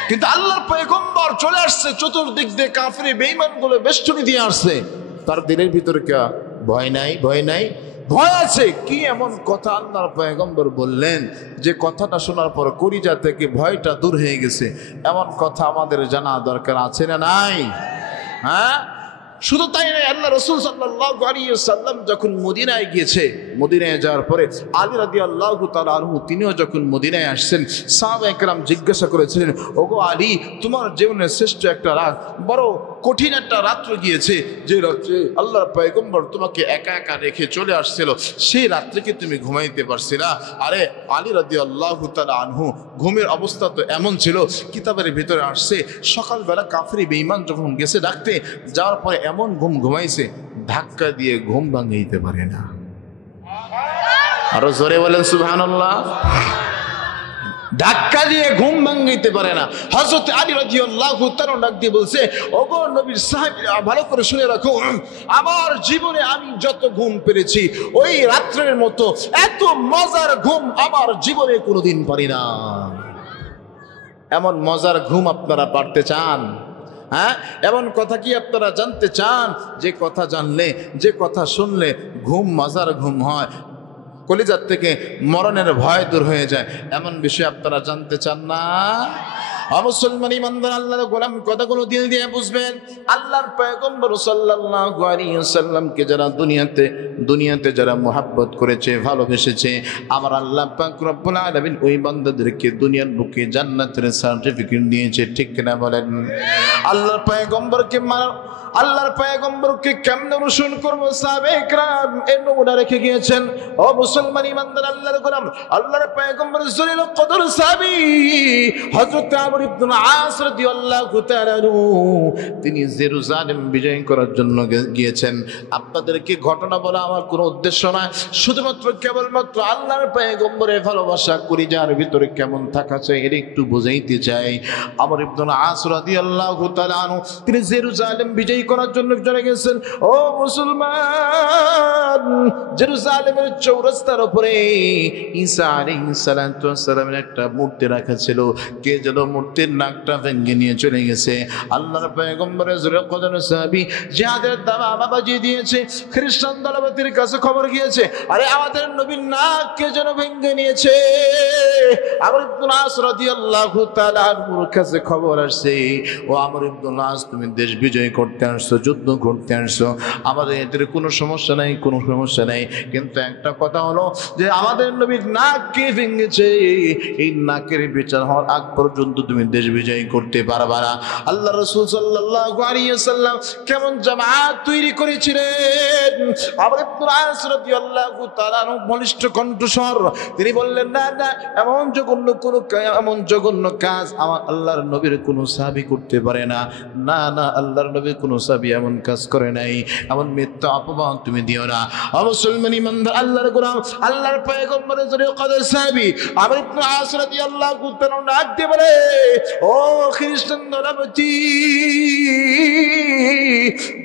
কিন্তু আল্লাহর পয়গম্বর চলে আসছে, চতুর্দিক দিয়ে কাফির বেঈমান গুলো বেষ্টনী দিয়ে আসছে, তার দিলের ভিতরে কে ভয় নাই? ভয় নাই, ভয় আছে। কি এমন কথা আল্লাহর পয়গম্বর বললেন যে কথাটা শোনার পর কলিজা থেকে ভয়টা দূর হয়ে গেছে? এমন কথা আমাদের জানা দরকার আছে না নাই? হ্যাঁ, শুধু তাই নয়, আল্লাহ রাসূল সাল্লাল্লাহু আলাইহি ওয়াসাল্লাম যখন মদিনায় গিয়েছে, মদিনায় যাওয়ার পরে আলী রাদিয়াল্লাহু তাআলা আনহু তিনিও যখন মদিনায় আসছেন, সাহাবায়ে কেরাম জিজ্ঞাসা করেছিলেন, ওগো আলী, তোমার জীবনের শ্রেষ্ঠ একটা রাত, বড় কঠিন একটা রাত্র গিয়েছে, যে রাত্রে আল্লাহর পয়গম্বর তোমাকে একা একা রেখে চলে আসছিল, সেই রাত্রে কি তুমি ঘুমাইতে পারছিলা? আরে আলী রাদিয়াল্লাহু তাআলা আনহু ঘুমের অবস্থা তো এমন ছিল, কিতাবের ভিতরে আসছে সকালবেলা কাফির বেঈমান যখন গেছে ডাকতে, যাওয়ার পরে এমন ঘুম ঘুমাইছে ধাক্কা দিয়ে ঘুম ভাঙাইতে পারে না। আরো জোরে বলেন সুবহানাল্লাহ। ধাক্কা দিয়ে ঘুম ভাঙাইতে পারে না। হযরত আলী রাদিয়াল্লাহু তাআলা ডাক দিয়ে বলছে, ওগো নবীর সাহাবীরা ভালো করে শুনে রাখো, আমার জীবনে আমি যত ঘুম পেরেছি ওই রাত্রের মতো এত মজার ঘুম আমার জীবনে কোনোদিন পারি না। এমন মজার ঘুম আপনারা পারতে চান? হ্যাঁ, এমন কথা কি আপনারা জানতে চান যে কথা জানলে, যে কথা শুনলে ঘুম মজার ঘুম হয়, কলিজার থেকে মরণের ভয় দূর হয়ে যায়, এমন বিষয় আপনারা জানতে চান না? মুসলমান ইমানদার আল্লাহর গোলাম কথাগুলো দিল দিয়ে বুঝবেন। আল্লাহর পয়গম্বর সাল্লাল্লাহু আলাইহি ওয়াসাল্লামকে যারা দুনিয়াতে যারা মুহাব্বত করেছে, ভালোবেসেছে, আমার আল্লাহ পাক রব্বুল আলামিন ওই বান্দাদেরকে দুনিয়ার বুকে জান্নাতের সার্টিফিকেট দিয়েছে, ঠিক কিনা বলেন? আল্লাহর পয়গম্বরকে কেমনে অনুসরণ করবো? সাহাবায়ে কেরাম এর নমুনা রেখে গিয়েছেন। ও মুসলমান ইমানদার আল্লাহর গোলাম, আল্লাহর পয়গম্বর জলিল কদর সাহাবী হযরত আমর ইবনে আস রাদিয়াল্লাহু তাআলা তিনি জেরুজালেম বিজয় করার জন্য গিয়েছেন। আপনাদেরকে ঘটনা বলা আমার কোনো উদ্দেশ্য না, শুধুমাত্র কেবলমাত্র আল্লাহর পয়গম্বরের ভালোবাসা কলিজার ভিতরে কেমন থাকা চাই এটা একটু বুঝাইতে চাই। আমর ইবনে আস রাদিয়াল্লাহু তাআলা তিনি জেরুজালেম বিজয় করার জন্য চলে গেছেন। ও মুসলমান, জেরুজালেমের চৌরাস্তার উপরে ঈসা আলাইহিস সালাতু ওয়াস সালামের একটা মূর্তি রাখা ছিল। কে যেন মূর্তির নাকটা ভেঙে নিয়ে চলে গেছে। আল্লাহর পয়গম্বরের জোরে কদর সাহাবী জিহাদের দাওয়া বাজিয়ে দিয়েছে। খ্রিস্টান দলপতির কাছে খবর গিয়েছে, আরে আমাদের নবীর নাক কে যেন ভেঙে নিয়েছে। আমর ইবনে আস রাদিয়াল্লাহু তাআলা আনহুর কাছে খবর আসছে, ও আমর ইবনে আস তুমি দেশ বিজয় করতে আসছো, যুদ্ধ করতে আসছো, আমাদের এদের কোনো সমস্যা নাই, কোনো সমস্যা নাই, কিন্তু একটা কথা হলো যে আমাদের নবীর নাক কে ভেঙেছে, এই নাকের বিচার হওয়ার আগ পর্যন্ত তুমি দেশ বিজয় করতে পারবা না। আল্লাহ রাসূল সাল্লাল্লাহু আলাইহি ওয়াসাল্লাম কেমন জামাত তৈরি করেছিলেন। আমর ইবনে আস রাদিয়াল্লাহু তাআলা বলিষ্ঠ কণ্ঠস্বর তিনি বললেন, না না, এমন জঘন্য কাজ আমার আল্লাহর নবীর কোনো সাহাবী করতে পারে না। না না, আল্লাহর নবীর কোনো সাহাবী এমন কাজ করে নাই, এমন মিথ্যা অপমান তুমি দিও না। মুসলমান ইমানদার আল্লাহর গোলাম, আল্লাহর পয়গম্বরের জোরে কদর সাহাবী আমর ইবনে আস রাদিয়াল্লাহু তাআলা ডাক দিয়ে বলে, ও খ্রিস্টান দলপতি,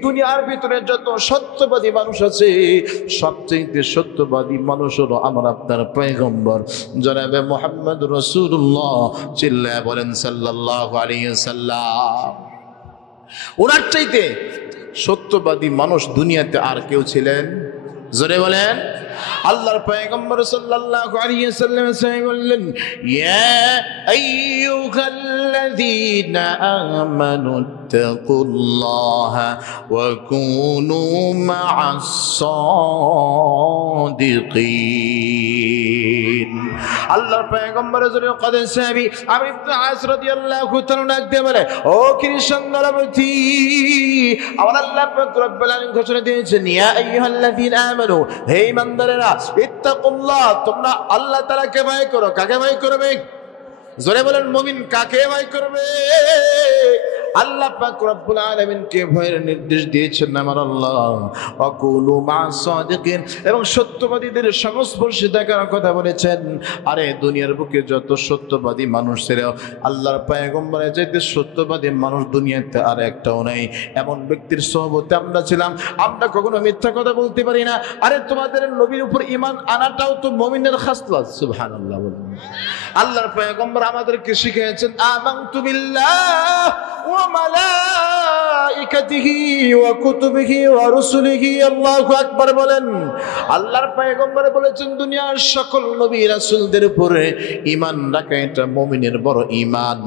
দুনিয়ার ভিতরে যত সত্যবাদী মানুষ আছে সবচেয়ে সত্যবাদী মানুষ হলো আমার আপনার পয়গম্বর জনাবে মুহাম্মদ রাসূলুল্লাহ। চিল্লায়া বলেন সাল্লাল্লাহু আলাইহি ওয়াসাল্লাম। ওনার চাইতে সত্যবাদী মানুষ দুনিয়াতে আর কেউ ছিলেন? জোরে বলেন। আল্লাহর পয়গম্বর সাল্লাল্লাহু আলাইহি ওয়াসাল্লাম বললেন, ইয়া আইয়ুহাল্লাযীনা আমানু তাকুল্লাহা ওয়া কুনু মা'আস সাদিকিন। আল্লাহর পয়গম্বরের জন্য কদর সাহাবী আমর ইবনে আস রাদিয়াল্লাহু তাআলা ডাক দিয়ে বলে, ও খ্রিস্টান দলপতি, আমার আল্লাহ পাক রব্বুল আলামিন ঘোষণা দিয়েছেন, ইয়া আইয়ুহাল্লাযীনা আমানু, হে ঈমানদারেরা, ইত্তাকুল্লাহ, তোমরা আল্লাহ তাআলাকে ভয় করো। কাকে ভয় করবে? জোরে বলেন, মুমিন কাকে ভয় করবে? আল্লাহ পাক রব্বুল আলামিনকে ভয়ের নির্দেশ দিয়েছেন আমার আল্লাহ। ওয়াকুলু মা'আস সাদিকিন, এবং সত্যবাদীদের সংস্পর্শে থাকার কথা বলেছেন। আরে দুনিয়ার বুকে যত সত্যবাদী মানুষ ছিল, আল্লাহর পয়গম্বরের চাইতে সত্যবাদী মানুষ দুনিয়াতে আর একটাও নাই। এমন ব্যক্তির সোহবতে আমরা ছিলাম, আমরা কখনো মিথ্যা কথা বলতে পারি না। আরে তোমাদের নবীর উপর ঈমান আনাটাও তো মুমিনের খাসলাত। সুবহানাল্লাহ বলেন। আল্লাহর পয়গম্বর আমাদেরকে শিখিয়েছেন, আমানতু বিল্লাহ ওয়া মালাইকাতিহি ওয়া কুতুবিহি ওয়া রুসুলিহি। আল্লাহু আকবার বলেন। আল্লাহর পয়গম্বর বলেছেন, দুনিয়ার সকল নবী রাসূলদের উপরে ঈমান রাখা এটা মুমিনের বড় ঈমান।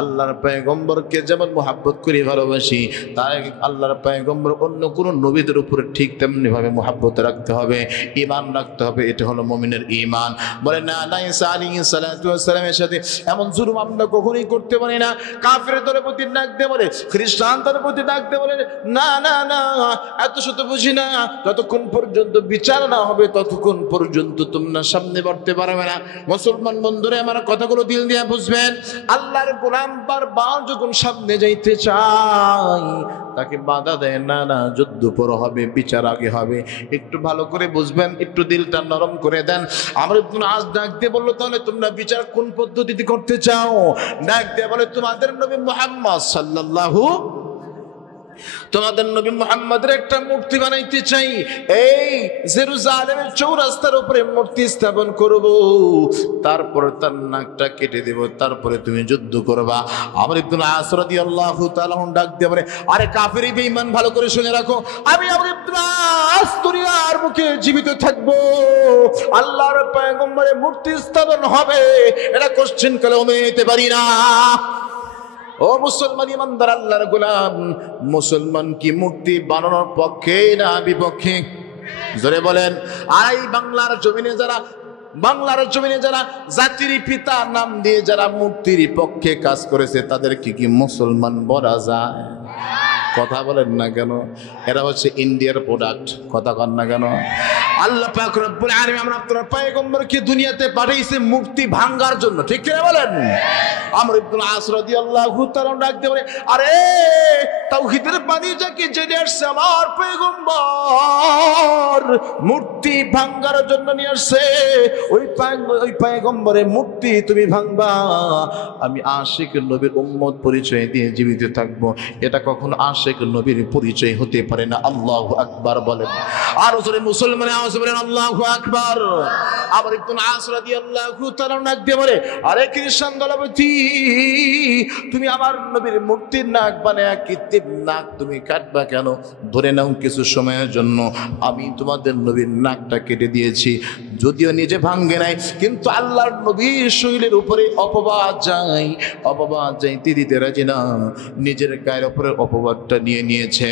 আল্লাহর পয়গম্বরকে যেমন মুহাব্বত করি, ভালোবাসি, তাই আল্লাহর পয়গম্বর অন্য কোন নবীদের উপরে ঠিক তেমনি ভাবে মুহাব্বত রাখতে হবে, ঈমান রাখতে হবে। এটা হলো মুমিনের ঈমান। বলেন না, ঈসা আলাইহিস সালাতু ওয়াস সালামের সাথে এমন জুলুম আমরা কখনোই করতে পারি না। কাফেরদের প্রতি ডাক দিয়ে বলে, খ্রিস্টানদের প্রতি ডাক দিয়ে বলে, না না না, এত শত বুঝি না, যতক্ষণ পর্যন্ত বিচার না হবে ততক্ষণ পর্যন্ত তোমরা সামনে বাড়তে পারবে না। মুসলমান বন্ধুরা, আমার কথাগুলো দিল দিয়ে বুঝবেন। আল্লাহর গোলাম বারবার যখন সামনে যাইতে চাই, তাকে বাধা দেয়, না না, যুদ্ধ পর হবে, বিচার আগে হবে। একটু ভালো করে বুঝবেন, একটু দিলটা নরম করে দেন। আমর ইবনে আস ডাক দিয়ে বলল, তাহলে তোমরা বিচার কোন পদ্ধতিতে করতে চাও? ডাক দিয়ে বলে, তোমাদের নবী মুহাম্মদ সাল্লাল্লাহু, তোমাদের নবী মুহাম্মদের একটা মূর্তি বানাইতে চাই। এই জেরুজালেমের চৌরাস্তার উপরে মূর্তি স্থাপন করব, তারপর তার নাকটা কেটে দেব, তারপরে তুমি যুদ্ধ করবা। আমর ইবনে আস রাদিয়াল্লাহু তাআলা ডাক দিয়ে বলে, আরে কাফের বেঈমান, ভালো করে শুনে রাখো, আমি আমর ইবনে আস দুনিয়ার মুখে জীবিত থাকবো, আল্লাহর পয়গম্বরের মূর্তি স্থাপন হবে, এটা কোশ্চেন কালে মেনে নিতে পারি না। ও মুসলমান ইমানদার আল্লাহর গোলাম, মুসলমান কি মূর্তি বানানোর পক্ষে না বিপক্ষে? জোরে বলেন। আর এই বাংলার জমিনে যারা জাতির পিতা নাম দিয়ে যারা মূর্তির পক্ষে কাজ করেছে, তাদেরকে কি মুসলমান বলা যায়? কথা বলেন না কেন? এরা হচ্ছে ইন্ডিয়ার প্রোডাক্ট। কথা কন না কেন? আল্লাহ পাক রব্বুল আলামিন আমরা আপনার পয়গম্বরকে দুনিয়াতে পাঠিয়েছে মূর্তি ভাঙার জন্য, ঠিক কি না বলেন? আমর ইবনে আস রাদিয়াল্লাহু তাআলা ডাক দিয়ে বলে, আরে তাওহীদের বাণী যাকে জেনে আসছে আমার পয়গম্বর মূর্তি ভাঙার জন্য নিয়ে আসছে, ওই পয়গম্বরের মূর্তি তুমি ভাঙবা, আমি আশিক নবীর উম্মত পরিচয় দিয়ে জীবিত থাকবো। এটা কখনো আশিক নবীর পরিচয় হতে পারে না। আল্লাহু আকবার বলেন। আর জোরে মুসলমান আওয়াজ বলেন আল্লাহু আকবার। আমর ইবনে আস রাদিয়াল্লাহু তাআলা ডাক দিয়ে বলে, আরে খ্রিস্টান দলপতি, তুমি আমার নবীর মূর্তির নাক বানায়া কৃত্রিম নাক তুমি কাটবা কেন? ধরে নাও কিছু সময়ের জন্য আমি তোমাদের নবীর নাকটা কেটে দিয়েছি, যদিও নিজে ভাঙ্গে নাই, কিন্তু আল্লাহর নবীর শরীরের উপরে অপবাদ যাইতে দিতে রাজি না, নিজের গায়ের উপরে অপবাদটা নিয়েছে।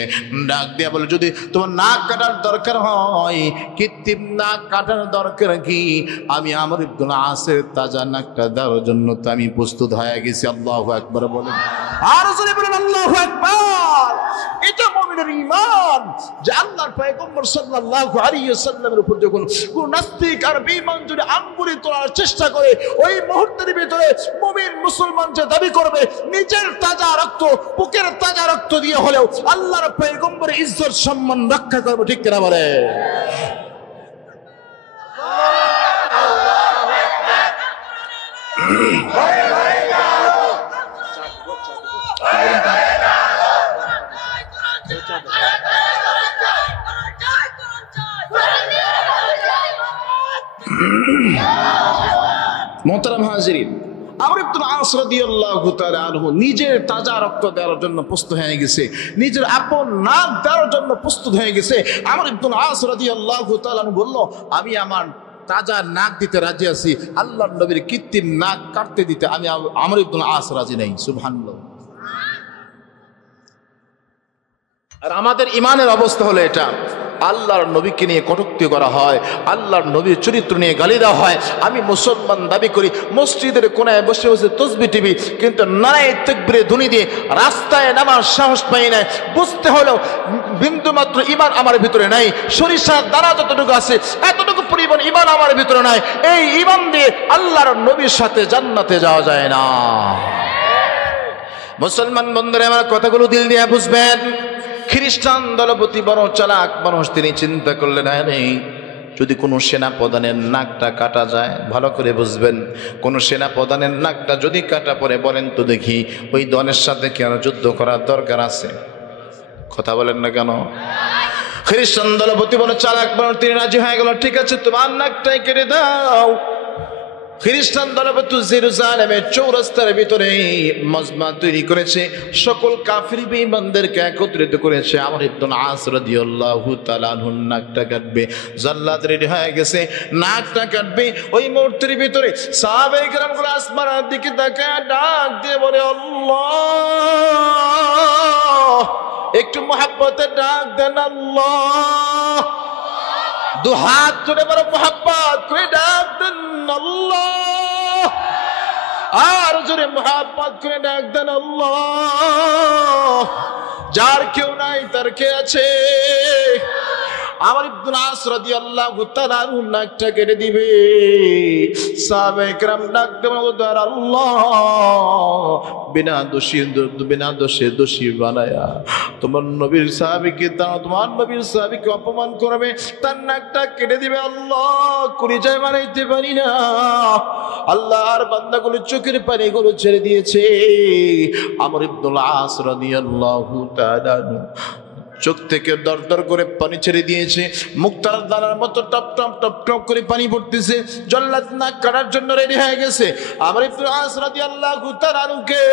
ডাক দিয়া বলে, যদি তোমার নাক কাটার দরকার হয়, কৃত্রিম নাক কাটার দরকার কি, আমি আমর ইবনে আসের তাজা নাকটা দেওয়ার জন্য তো আমি প্রস্তুত হয়ে গেছি। আল্লাহু আকবার বলেন। আর জোরে বলেন আল্লাহু আকবার। এটা মুমিনের ঈমান যে আল্লাহর পয়গম্বর সাল্লাল্লাহু আলাইহি ওয়াসাল্লামের উপর যখন কোন নাস্তিক আর বেঈমান যদি আঙ্গুলি তোলার চেষ্টা করে, ওই মুহূর্তের ভিতরে মুমিন মুসলমান যে দাবি করবে নিজের তাজা রক্ত, বুকের তাজা রক্ত দিয়ে হলেও আল্লাহর পয়গম্বরের ইজ্জত সম্মান রক্ষা করবে, ঠিক কিনা বলে? মোহতারাম হাজিরিন, আমর ইবনে আস রাদিয়াল্লাহু তাআলা আনহু নিজের তাজা রক্ত দেওয়ার জন্য প্রস্তুত হয়ে গেছে, নিজের আপন নাক দেওয়ার জন্য প্রস্তুত হয়ে গেছে। আমর ইবনে আস রাদিয়াল্লাহু তাআলা বলল, আমি আমার তাজা নাক দিতে রাজি আছি, আল্লাহর নবীর কৃত্রিম নাক কাটতে দিতে আমি আমর ইবনে আস রাজি নাই। সুবহানাল্লাহ। আর আমাদের ইমানের অবস্থা হলো এটা, আল্লাহর নবীকে নিয়ে কটূক্তি করা হয়, আল্লাহর নবীর চরিত্র নিয়ে গালি দেওয়া হয়। আমি মুসলমান দাবি করি, মসজিদের কোনায় বসে বসে তসবিহ টিভি, কিন্তু নারায়ে তাকবীরের ধ্বনি দিয়ে রাস্তায় নামার সাহস পাই না। বুঝতে হলো বিন্দু মাত্র ঈমান আমার ভিতরে নাই, সরিষার দানা যতটুকু আছে এতটুকু পরিমাণ ঈমান আমার ভিতরে নাই। এই ঈমান দিয়ে আল্লাহর নবীর সাথে জান্নাতে যাওয়া যায় না। মুসলমান বন্ধুরা, আমার কথাগুলো দিল দিয়ে বুঝবেন। খ্রিস্টান দলপতি বড় চালাক মানুষ, তিনি চিন্তা করলেন, আরে যদি কোনো সেনা প্রধানের নাকটা কাটা যায়, ভালো করে বুঝবেন, কোনো সেনা প্রধানের নাকটা যদি কাটা পড়ে, বলেন তো দেখি ওই দলের সাথে কেন যুদ্ধ করার দরকার আছে? কথা বলেন না কেন? খ্রিস্টান দলপতি বড় চালাক মানুষ, তিনি রাজি হয়ে গেল, ঠিক আছে তোমার নাকটাই কেটে দাও। খ্রিস্টান দলপতি জেরুজালেমের চৌরাস্তার ভিতরে মজমা তৈরি করেছে, সকল কাফির বেঈমানদেরকে একত্রিত করেছে। আমর ইবনে আস রাদিয়াল্লাহু তাআলা আনহু নাকটা কাটবে, জাল্লাদ রেডি হয়ে গেছে, নাকটা কাটবে। ওই মুহূর্তের ভিতরে সাহাবায়ে কেরামগুলো আসমানের দিকে তাকায় ডাক দিয়ে বলে, আল্লাহ। একটু মুহাব্বতে ডাক দেন, আল্লাহ। দু হাত জোরে বড় মুহাব্বত করে ডাক দেন, আল্লাহ। আর জোরে মুহাব্বত করে ডাক দেন, আল্লাহ। যার কেউ নাই তার কে আছে? আমর ইবনে আস রাদিয়াল্লাহু তাআলা নাকটা কেটে দিবে। সাহাবায়ে কেরাম ডাক দেন আল্লাহ, বিনা দোষে দোষী বানায়া তোমার নবীর সাহাবীকে দাও, তোমার নবীর সাহাবীকে অপমান করবে, তার নাকটা কেটে দিবে। আল্লাহ কলিজায় বানাইতে পারি না। আল্লাহর বান্দাগুলো চোখের পানিগুলো ছেড়ে দিয়েছে। আমর ইবনে আস রাদিয়াল্লাহু তাআলা চোখ থেকে দরদর করে পানি ছেড়ে দিয়েছে, মুক্তার দানার মতো টপ টপ টপ টপ করে পানি পড়তেছে। জল্লাদ নাক কাটার জন্য রেডি হয়ে গেছে। আমর ইবনে আস রাদিয়াল্লাহু তাআলা কে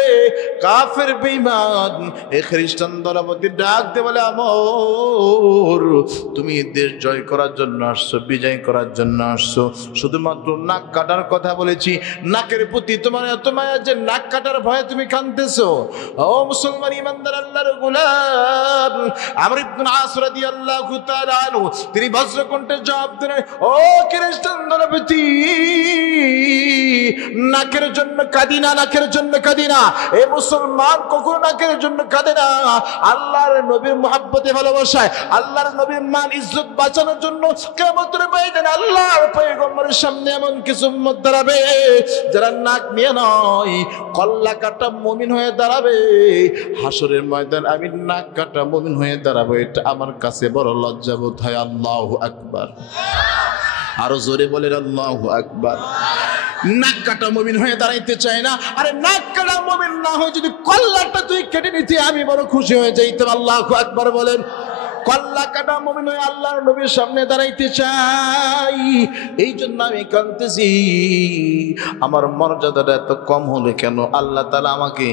কাফের বেঈমান এই খ্রিস্টান দলপতি ডাক দে বলে, আমর তুমি দেশ জয় করার জন্য আসছো, বিজয় করার জন্য আসছো, শুধুমাত্র নাক কাটার কথা বলেছি, নাকের প্রতি তোমার এত মায়া যে নাক কাটার ভয়ে তুমি কাঁদতেছো। ও মুসলমান ইমানদার আল্লাহর গোলাম আমর ইবনে আস রাদিয়াল্লাহু তাআলা আনহু তিনি বজ্রকণ্ঠে জবাব দিলেন, ও খ্রিস্টান দলপতি, নাকের জন্য কাঁদি না, নাকের জন্য কাঁদি না। এ মুসলমান কখনো নাকের জন্য কাঁদে না। আল্লাহর নবীর মুহাব্বতে ভালোবাসায়, আল্লাহর নবীর মান ইজ্জত বাঁচানোর জন্য কিয়ামতের ময়দানে আল্লাহর পয়গম্বরের সামনে এমন কিছু উম্মত দাঁড়াবে যারা নাক নিয়ে নয় কল্লা কাটা মুমিন হয়ে দাঁড়াবে। হাসরের ময়দান আমি নাক কাটা মুমিন হয়ে দাঁড়াবো, এটা আমার কাছে বড় লজ্জাবোধ হয়। আল্লাহু আকবার, আরো জোরে বলেন আল্লাহু আকবার। নাক কাটা মুমিন হয়ে দাঁড়াইতে চায় না। আরে নাক কাটা মুমিন না হয়ে যদি কল্লাটা তুই কেটে নিতে আমি বড় খুশি হয়ে যাইতাম। আল্লাহু আকবার বলেন। কল্লা কাটা মুমিন হয়ে আল্লাহর নবীর সামনে দাঁড়াইতে চাই, এই জন্য আমি কাঁদতেছি। আমার মর্যাদাটা এত কম হলে কেন আল্লাহ তাআলা আমাকে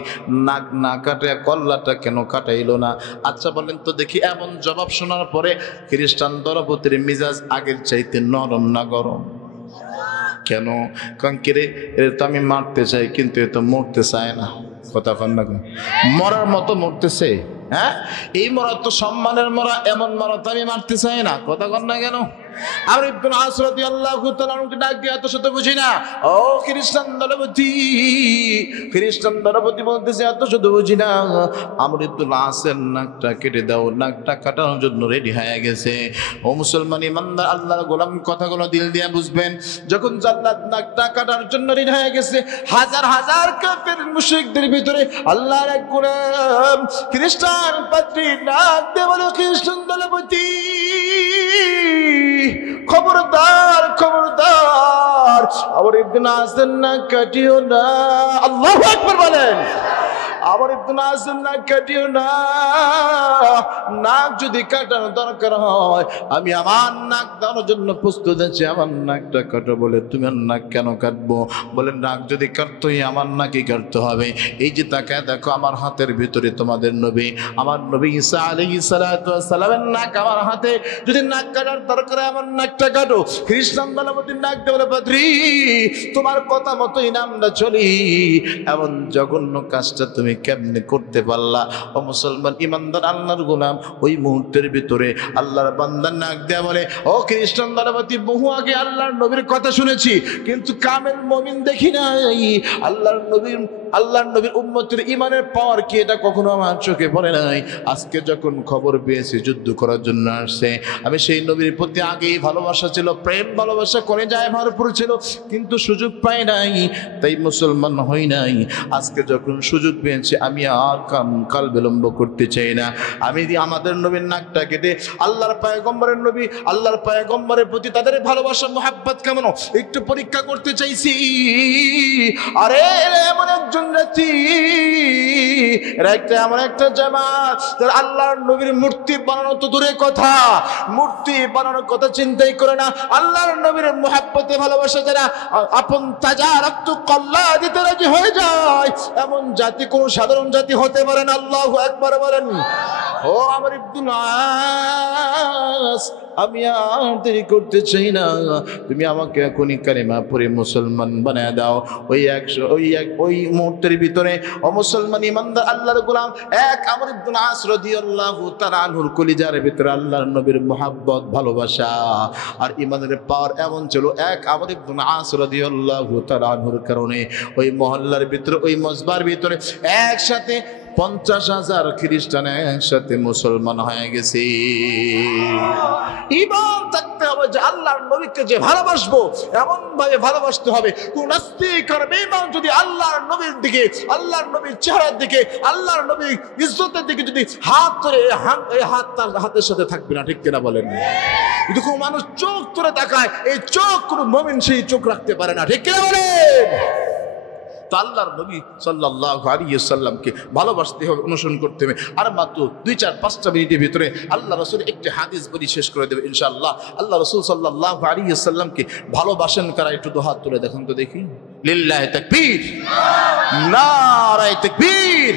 নাক না কাটে কল্লাটা কেন কাটাইলো না? আচ্ছা বলেন তো দেখি। এমন জবাব শোনার পরে খ্রিস্টান দলপতির মিজাজ আগের চাইতে নরম না গরম? কেন? কারণ রে এর তো আমি মারতে চাই, কিন্তু এ তো মরতে চায় না। কথা কন না, মরার মতো মরতেছে। হ্যাঁ, এই মরা তো সম্মানের মরা, এমন মরা তো আমি মারতে চাই না। কথা কন না কেন? আমর ইবনে আস রাদিয়াল্লাহু তাআলা ডাক দিয়ে এত শত বুঝি না। ও খ্রিস্টান দলপতি, খ্রিস্টান দলপতি বলতেছে এত শত বুঝি না। আমর ইবনে আসের নাকটা কেটে দাও, নাকটা কাটানোর জন্য রেডি হয়ে গেছে। ও মুসলমান ইমানদার আল্লাহর গোলাম, কথাগুলো দিল দিয়ে বুঝবেন। যখন জান্নাত নাকটা কাটার জন্য রেডি হয়ে গেছে, হাজার হাজার কাফের মুশরিকদের ভিতরে আল্লাহর এক গোলাম খ্রিস্টান পাদ্রী নাক দিয়ে বলে, খ্রিস্টান দলপতি খবরদার, খবরদার, আমর ইবনে আসের নাক কাটিও না। আল্লাহু আকবার বলেন। আমর ইবনে আসের নাক কাটিও না। নাক যদি কাটানো দরকার হয় আমি আমার নাক দেওয়ার জন্য প্রস্তুত আছি, আমার নাকটা কাটো। বলে তুমি আর নাক কেন কাটবো? বলে নাক যদি কাটতোই আমার নাকই কাটতে হবে। এই যে তাকায় দেখো আমার হাতের ভিতরে তোমাদের নবী, আমার নবী ঈসা আলাইহিস সালাতু ওয়াস সালামের নাক আমার হাতে। যদি নাক কাটার দরকার আমার নাকটা কাটো। খ্রিস্টান দলপতির নাক দিয়ে বলে, পাদ্রী তোমার কথা মতোই আমরা চলি। এমন জঘন্য কাজটা তুমি কেমনে করতে পারলা? ও মুসলমান ইমানদার আল্লাহর গোলাম, ওই মুহূর্তের ভিতরে আল্লাহর বান্দার নাক দেয়া বলে, ও খ্রিস্টান দলপতি বহু আগে আল্লাহর নবীর কথা শুনেছি, কিন্তু কামেল মুমিন দেখি নাই। আল্লাহর নবীর উম্মতের ইমানের পাওয়ার কি এটা কখনো আমার চোখে পড়ে নাই। আজকে যখন খবর পেয়েছি যুদ্ধ করার জন্য আসছে, আমি সেই নবীর প্রতি আগেই ভালোবাসা ছিল, প্রেম ভালোবাসা করে যায় ভরপুর ছিল, কিন্তু সুযোগ পাই নাই, তাই মুসলমান হই নাই। আজকে যখন সুযোগ পেয়েছি আমি আর কাল বিলম্ব করতে চাই না। আমি আমাদের নবীর নাকটা কেটে আল্লাহর পয়গম্বরের নবী, আল্লাহর পয়গম্বরের প্রতি তাদের ভালোবাসা মুহাব্বত কেমন একটু পরীক্ষা করতে চাইছি। আরে এমন একজন জাতি, এমন একটা জামাত আল্লাহর নবীর মূর্তি বানানো তো দূরের কথা, মূর্তি বানানোর কথা চিন্তাই করে না। আল্লাহর নবীর মুহাব্বতে ভালোবাসা যারা আপন তাজা রক্ত কল্লা দিতে রাজি হয়ে যায়, এমন জাতি কোন সাধারণ জাতি হতে পারে না। আল্লাহু আকবার বলেন। ও আমর ইবনে আস, আমি আর দেরি করতে চাই না, তুমি আমাকে এখনই কালিমা পড়ে মুসলমান বানায় দাও। ওই মুহূর্তের ভিতরে ও মুসলমান ইমানদার আল্লাহর গোলাম এক আমর ইবনে আস রাদিয়াল্লাহু তাআলা আনহুর কলিজার ভিতরে আল্লাহর নবীর মুহাব্বত ভালোবাসা আর ইমানের পাওয়ার এমন ছিল, এক আমর ইবনে আস রাদিয়াল্লাহু তাআলা আনহুর কারণে ওই মহল্লার ভিতরে, ওই মসবার ভিতরে একসাথে 50,000 খ্রিস্টান একসাথে মুসলমান হয়ে গেছে। ঈমান থাকতে হবে যে আল্লাহর নবীকে যে ভালোবাসবো এমন ভাবে ভালোবাসতে হবে, কোন নাস্তিক আর বেঈমান যদি আল্লাহর নবীর দিকে, আল্লাহর নবীর চেহারার দিকে, আল্লাহর নবীর ইজ্জতের দিকে যদি হাত ধরে, এই হাত তার হাতের সাথে থাকবে না, ঠিক কিনা বলেন? যদি কোনো মানুষ চোখ ধরে তাকায়, এই চোখ কোনো মুমিন সেই চোখ রাখতে পারে না, ঠিক কিনা বলেন? তো আল্লাহর নবী সাল্লাল্লাহু আলাইহি ওয়াসাল্লামকে ভালোবাসতে হবে, অনুসরণ করতে হবে। আর মাত্র 2-4-5টা মিনিটের ভিতরে আল্লাহ রাসূল একটি হাদিস বলি শেষ করে দেবে ইনশাআল্লাহ। আল্লাহ রাসূল সাল্লাল্লাহু আলাইহি ওয়াসাল্লামকে ভালোবাসেন কারা? একটু দুহাত তুলে দেখুন তো দেখি। লিল্লাহি তাকবীর, নারায়ে তাকবীর।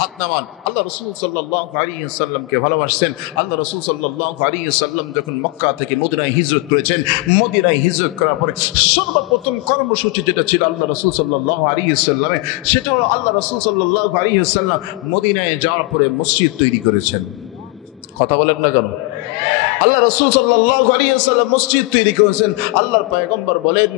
হাত নামান। আল্লাহ রাসূল সাল্লাল্লাহু আলাইহি ওয়াসাল্লামকে ভালোবাসছেন। আল্লাহ রাসূল সাল্লাল্লাহু আলাইহি ওয়াসাল্লাম যখন মক্কা থেকে মদিনায় হিজরত করেছেন, মদিনায় হিজরত করার পরে সর্বপ্রথম কর্মসূচি যেটা ছিল আল্লাহ রাসূল সাল্লাল্লাহু আলাইহি ওয়াসাল্লামের, সেটা হলো আল্লাহ রাসূল সাল্লাল্লাহু আলাইহি ওয়াসাল্লাম মদিনায় যাওয়ার পরে মসজিদ তৈরি করেছেন। কথা বলেন না কেন? আল্লাহ রাসূল সাল্লাল্লাহু আলাইহি ওয়াসাল্লাম মসজিদ তৈরি করেছেন। আল্লাহর পয়গম্বর বলেন,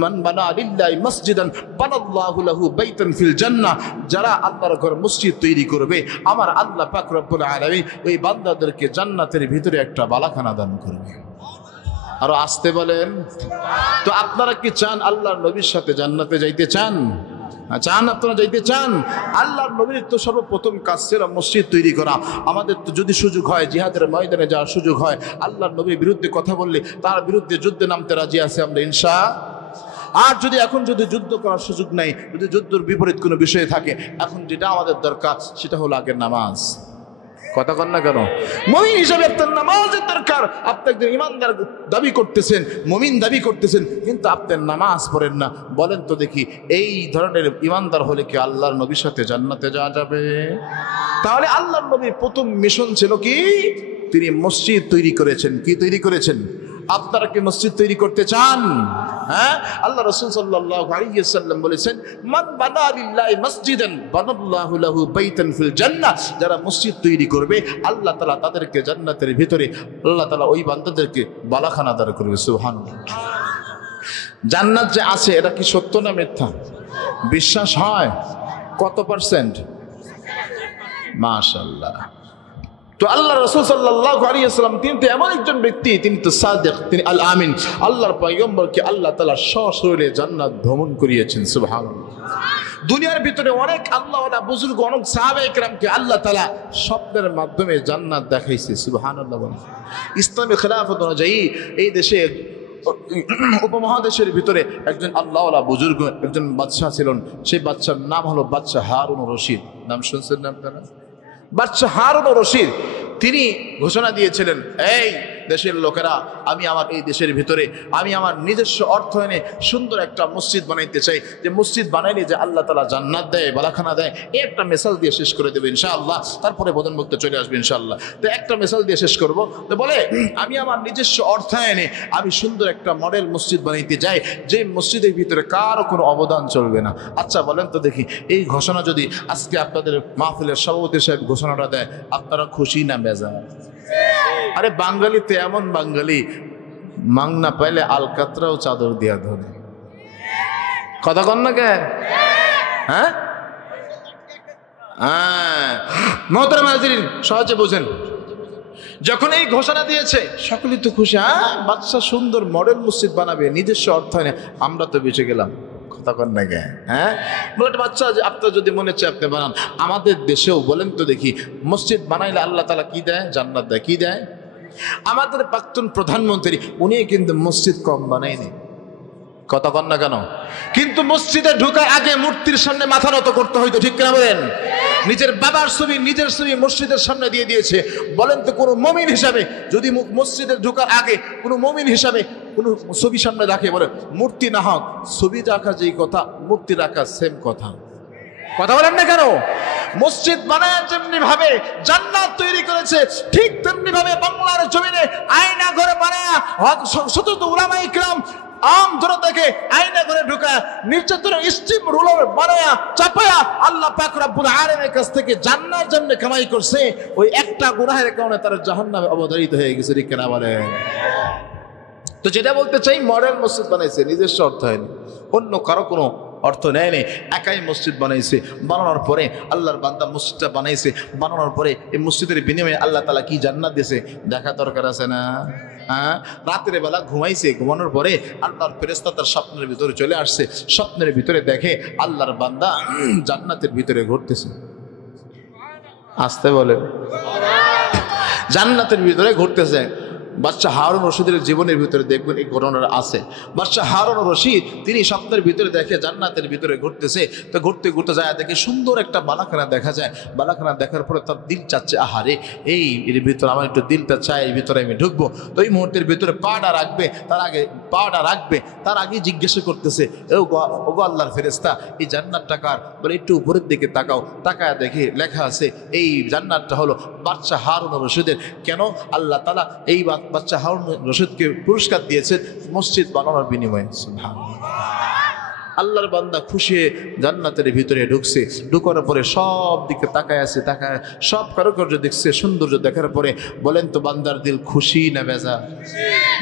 মান বানা লিল্লাহি মসজিদান বানাল্লাহু লাহু বাইতান ফিল জান্নাহ। যারা আল্লাহর ঘর মসজিদ তৈরি করবে, আমার আল্লাহ পাক রব্বুল আলামিন ওই বান্দাদেরকে জান্নাতের ভিতরে একটা বালাখানা দান করবে। আরো আসতে বলেন। তো আপনারা কি চান আল্লাহর নবীর সাথে জান্নাতে যাইতে চান? চান? আপনারা যাইতে চান? আল্লাহর নবীর তো সর্বপ্রথম কাজ ছিল মসজিদ তৈরি করা। আমাদের তো যদি সুযোগ হয় জিহাদের ময়দানে যাওয়ার সুযোগ হয়, আল্লাহর নবীর বিরুদ্ধে কথা বললে তার বিরুদ্ধে যুদ্ধে নামতে রাজি আছে আমরা ইনশাআল্লাহ। আর যদি এখন যদি যুদ্ধ করার সুযোগ নাই, যদি যুদ্ধের বিপরীত কোনো বিষয় থাকে, এখন যেটা আমাদের দরকার সেটা হলো আগের নামাজ। কথা কন না কেন? মুমিন হিসাবে আপনার নামাজের দরকার। আপনি একজন ইমানদার দাবি করতেছেন, মুমিন দাবি করতেছেন, কিন্তু আপনি নামাজ পড়েন না। বলেন তো দেখি, এই ধরনের ইমানদার হলে কি আল্লাহর নবীর সাথে জান্নাতে যাওয়া যাবে? তাহলে আল্লাহর নবীর প্রথম মিশন ছিল কি? তিনি মসজিদ তৈরি করেছেন। কি তৈরি করেছেন? আপনারা কি মসজিদ তৈরি করতে চান? হ্যাঁ, আল্লাহ রাসূল সাল্লাল্লাহু আলাইহি ওয়াসাল্লাম বলেছেন, মান বানা লিল্লাহি মসজিদান বানাল্লাহু লাহু বাইতান ফিল জান্নাহ। যারা মসজিদ তৈরি করবে, আল্লাহ তাআলা তাদেরকে জান্নাতের ভিতরে, আল্লাহ তাআলা ওই বান্দাদেরকে বালাখানা দান করবে। সুবহানাল্লাহ। জান্নাত যে আছে এটা কি সত্য না মিথ্যা? বিশ্বাস হয়? কত পার্সেন্ট? মাশাআল্লাহ। তো আল্লাহ রাসূল সাল্লাল্লাহু আলাইহি ওয়াসাল্লাম তিনি তো এমন একজন ব্যক্তি, তিনি তো সাদিক, তিনি আল আমিন। আল্লাহর পয়গম্বরকে আল্লাহ তাআলা সশরীরে জান্নাত ভ্রমণ করিয়েছেন। সুবহানাল্লাহ। দুনিয়ার ভিতরে অনেক আল্লাহওয়ালা বুজুর্গ, অনেক সাহাবায়ে কেরামকে আল্লাহ তাআলা স্বপ্নের মাধ্যমে জান্নাত দেখাইছে। সুবহানাল্লাহ। ইসলামী খেলাফত অনুযায়ী এই দেশে উপমহাদেশের ভিতরে একজন আল্লাহওয়ালা বুজুর্গ, একজন বাদশাহ ছিলেন। সেই বাদশার নাম হলো বাদশাহ হারুন রশিদ। নাম শুনছেন না আপনারা? বাদশাহ হারুন রশিদ তিনি ঘোষণা দিয়েছিলেন, এই দেশের লোকেরা, আমি আমার এই দেশের ভিতরে আমি আমার নিজস্ব অর্থায়নে সুন্দর একটা মসজিদ বানাইতে চাই। যে মসজিদ বানাইলে যে আল্লাহ তাআলা জান্নাত দেয়, বালাখানা দেয়, এই একটা মেসাল দিয়ে শেষ করে দেবে ইনশাআল্লাহ। তারপরে বোধনমুক্ত চলে আসবে ইনশাআল্লাহ। তো একটা মেসাল দিয়ে শেষ করব। তো বলে, আমি আমার নিজস্ব অর্থায়নে আমি সুন্দর একটা মডেল মসজিদ বানাইতে চাই, যে মসজিদের ভিতরে কারো কোনো অবদান চলবে না। আচ্ছা বলেন তো দেখি, এই ঘোষণা যদি আজকে আপনাদের মাহফিলের সভাপতি সাহেব ঘোষণাটা দেয়, আপনারা খুশি না বেজার? আরে বাঙালিতে এমন বাঙালি, মাংনা পাইলে আলকাতরাও চাদর দিয়া ধরে। কথা কন না কে? হ্যাঁ, মোহতারাম হাজিরিন, সহজে বোঝেন। যখন এই ঘোষণা দিয়েছে সকলেই তো খুশি। হ্যাঁ, বাদশা সুন্দর মডেল মসজিদ বানাবে নিজস্ব অর্থায়নে, আমরা তো বেঁচে গেলাম। কথা কন না কে? হ্যাঁ, বলে বাচ্চা আপনার যদি মনে চায় আপনি বানান। আমাদের দেশেও বলেন তো দেখি, মসজিদ বানাইলে আল্লাহ তাআলা কি দেয়? জান্নাত দেয়। কি দেয়? আমাদের প্রাক্তন প্রধানমন্ত্রী উনি কিন্তু মসজিদ কম বানায়নি। কথা কন না কেন? কিন্তু মসজিদে ঢোকার আগে মূর্তির সামনে মাথা নত করতে হইতো, ঠিক কিনা বলেন? নিজের বাবার ছবি, নিজের ছবি মসজিদের সামনে দিয়ে দিয়েছে। বলেন তো কোনো মুমিন হিসাবে যদি মসজিদে ঢোকার আগে কোনো মুমিন হিসাবে কোনো ছবি সামনে রাখে, বলে মূর্তি না হোক, ছবি রাখা যেই কথা, মূর্তি রাখা সেম কথা। কথা বলেন না কেন? মসজিদ বানায় যেমনি ভাবে জান্নাত তৈরি করেছে, ঠিক তেমনি ভাবে বাংলার জমিনে আয়না ঘরে বানায়া শত উলামায়ে কিরাম আম ধরে দেখে আয়না ঘরে ঢুকা নির্যাতনের স্টিম রোলার বানায়া চাপায়া আল্লাহ পাক রব্বুল আলামিনের কাছ থেকে জান্নাত যেমনি কামাই করছে, ওই একটা গুনাহের কারণে তার জাহান্নামে অবধারিত হয়ে গেছে। ঠিক কিনা বলে? তো যেটা বলতে চাই, মডেল মসজিদ বানাইছে নিজস্ব অর্থায়নে, অন্য কারো কোনো অর্থ নেয় নেই, একাই মসজিদ বানাইছে। বানানোর পরে আল্লাহর বান্দা মসজিদটা বানাইছে, বানানোর পরে এই মসজিদের বিনিময়ে আল্লাহ তাআলা কি জান্নাত দিয়েছে দেখা দরকার আছে না? হ্যাঁ, রাতের বেলা ঘুমাইছে, ঘুমানোর পরে আল্লাহর ফেরেশতা তার স্বপ্নের ভিতরে চলে আসছে। স্বপ্নের ভিতরে দেখে আল্লাহর বান্দা জান্নাতের ভিতরে ঘুরতেছে। আসতে বলে জান্নাতের ভিতরে ঘুরতেছে। বাদশাহ হারুন রশিদের জীবনের ভিতরে দেখবেন এই ঘটনাটা আছে। বাদশাহ হারুন রশিদ তিনি স্বপ্নের ভিতরে দেখে জান্নাতের ভিতরে ঘুরতেছে। তো ঘুরতে ঘুরতে যায় দেখে সুন্দর একটা বালাখানা দেখা যায়। বালাখানা দেখার পরে তার দিল চাচ্ছে, আহারে এই এর ভিতরে আমার একটু দিলটা চাই, এর ভিতরে আমি ঢুকবো। তো এই মুহূর্তের ভিতরে পাটা রাখবে তার আগে জিজ্ঞাসা করতেছে, ওগো আল্লাহর ফেরেশতা, এই জান্নাতটা কার? বলে একটু উপরের দিকে তাকাও। তাকায় দেখে লেখা আছে এই জান্নাতটা হলো বাদশাহ হারুন রশিদের। কেন? আল্লাহ তাআলা এই বাদশাহ হারুন রশিদকে পুরস্কার দিয়েছেন মসজিদ বানানোর বিনিময়ে। সুবহানাল্লাহ। আল্লাহর বান্দা খুশি হয়ে জান্নাতের ভিতরে ঢুকছে। ঢুকার পরে সব দিকে তাকায় আছে, তাকায় সব কারুকার্য দেখছে, সৌন্দর্য দেখার পরে বলেন তো বান্দার দিল খুশি না বেজা?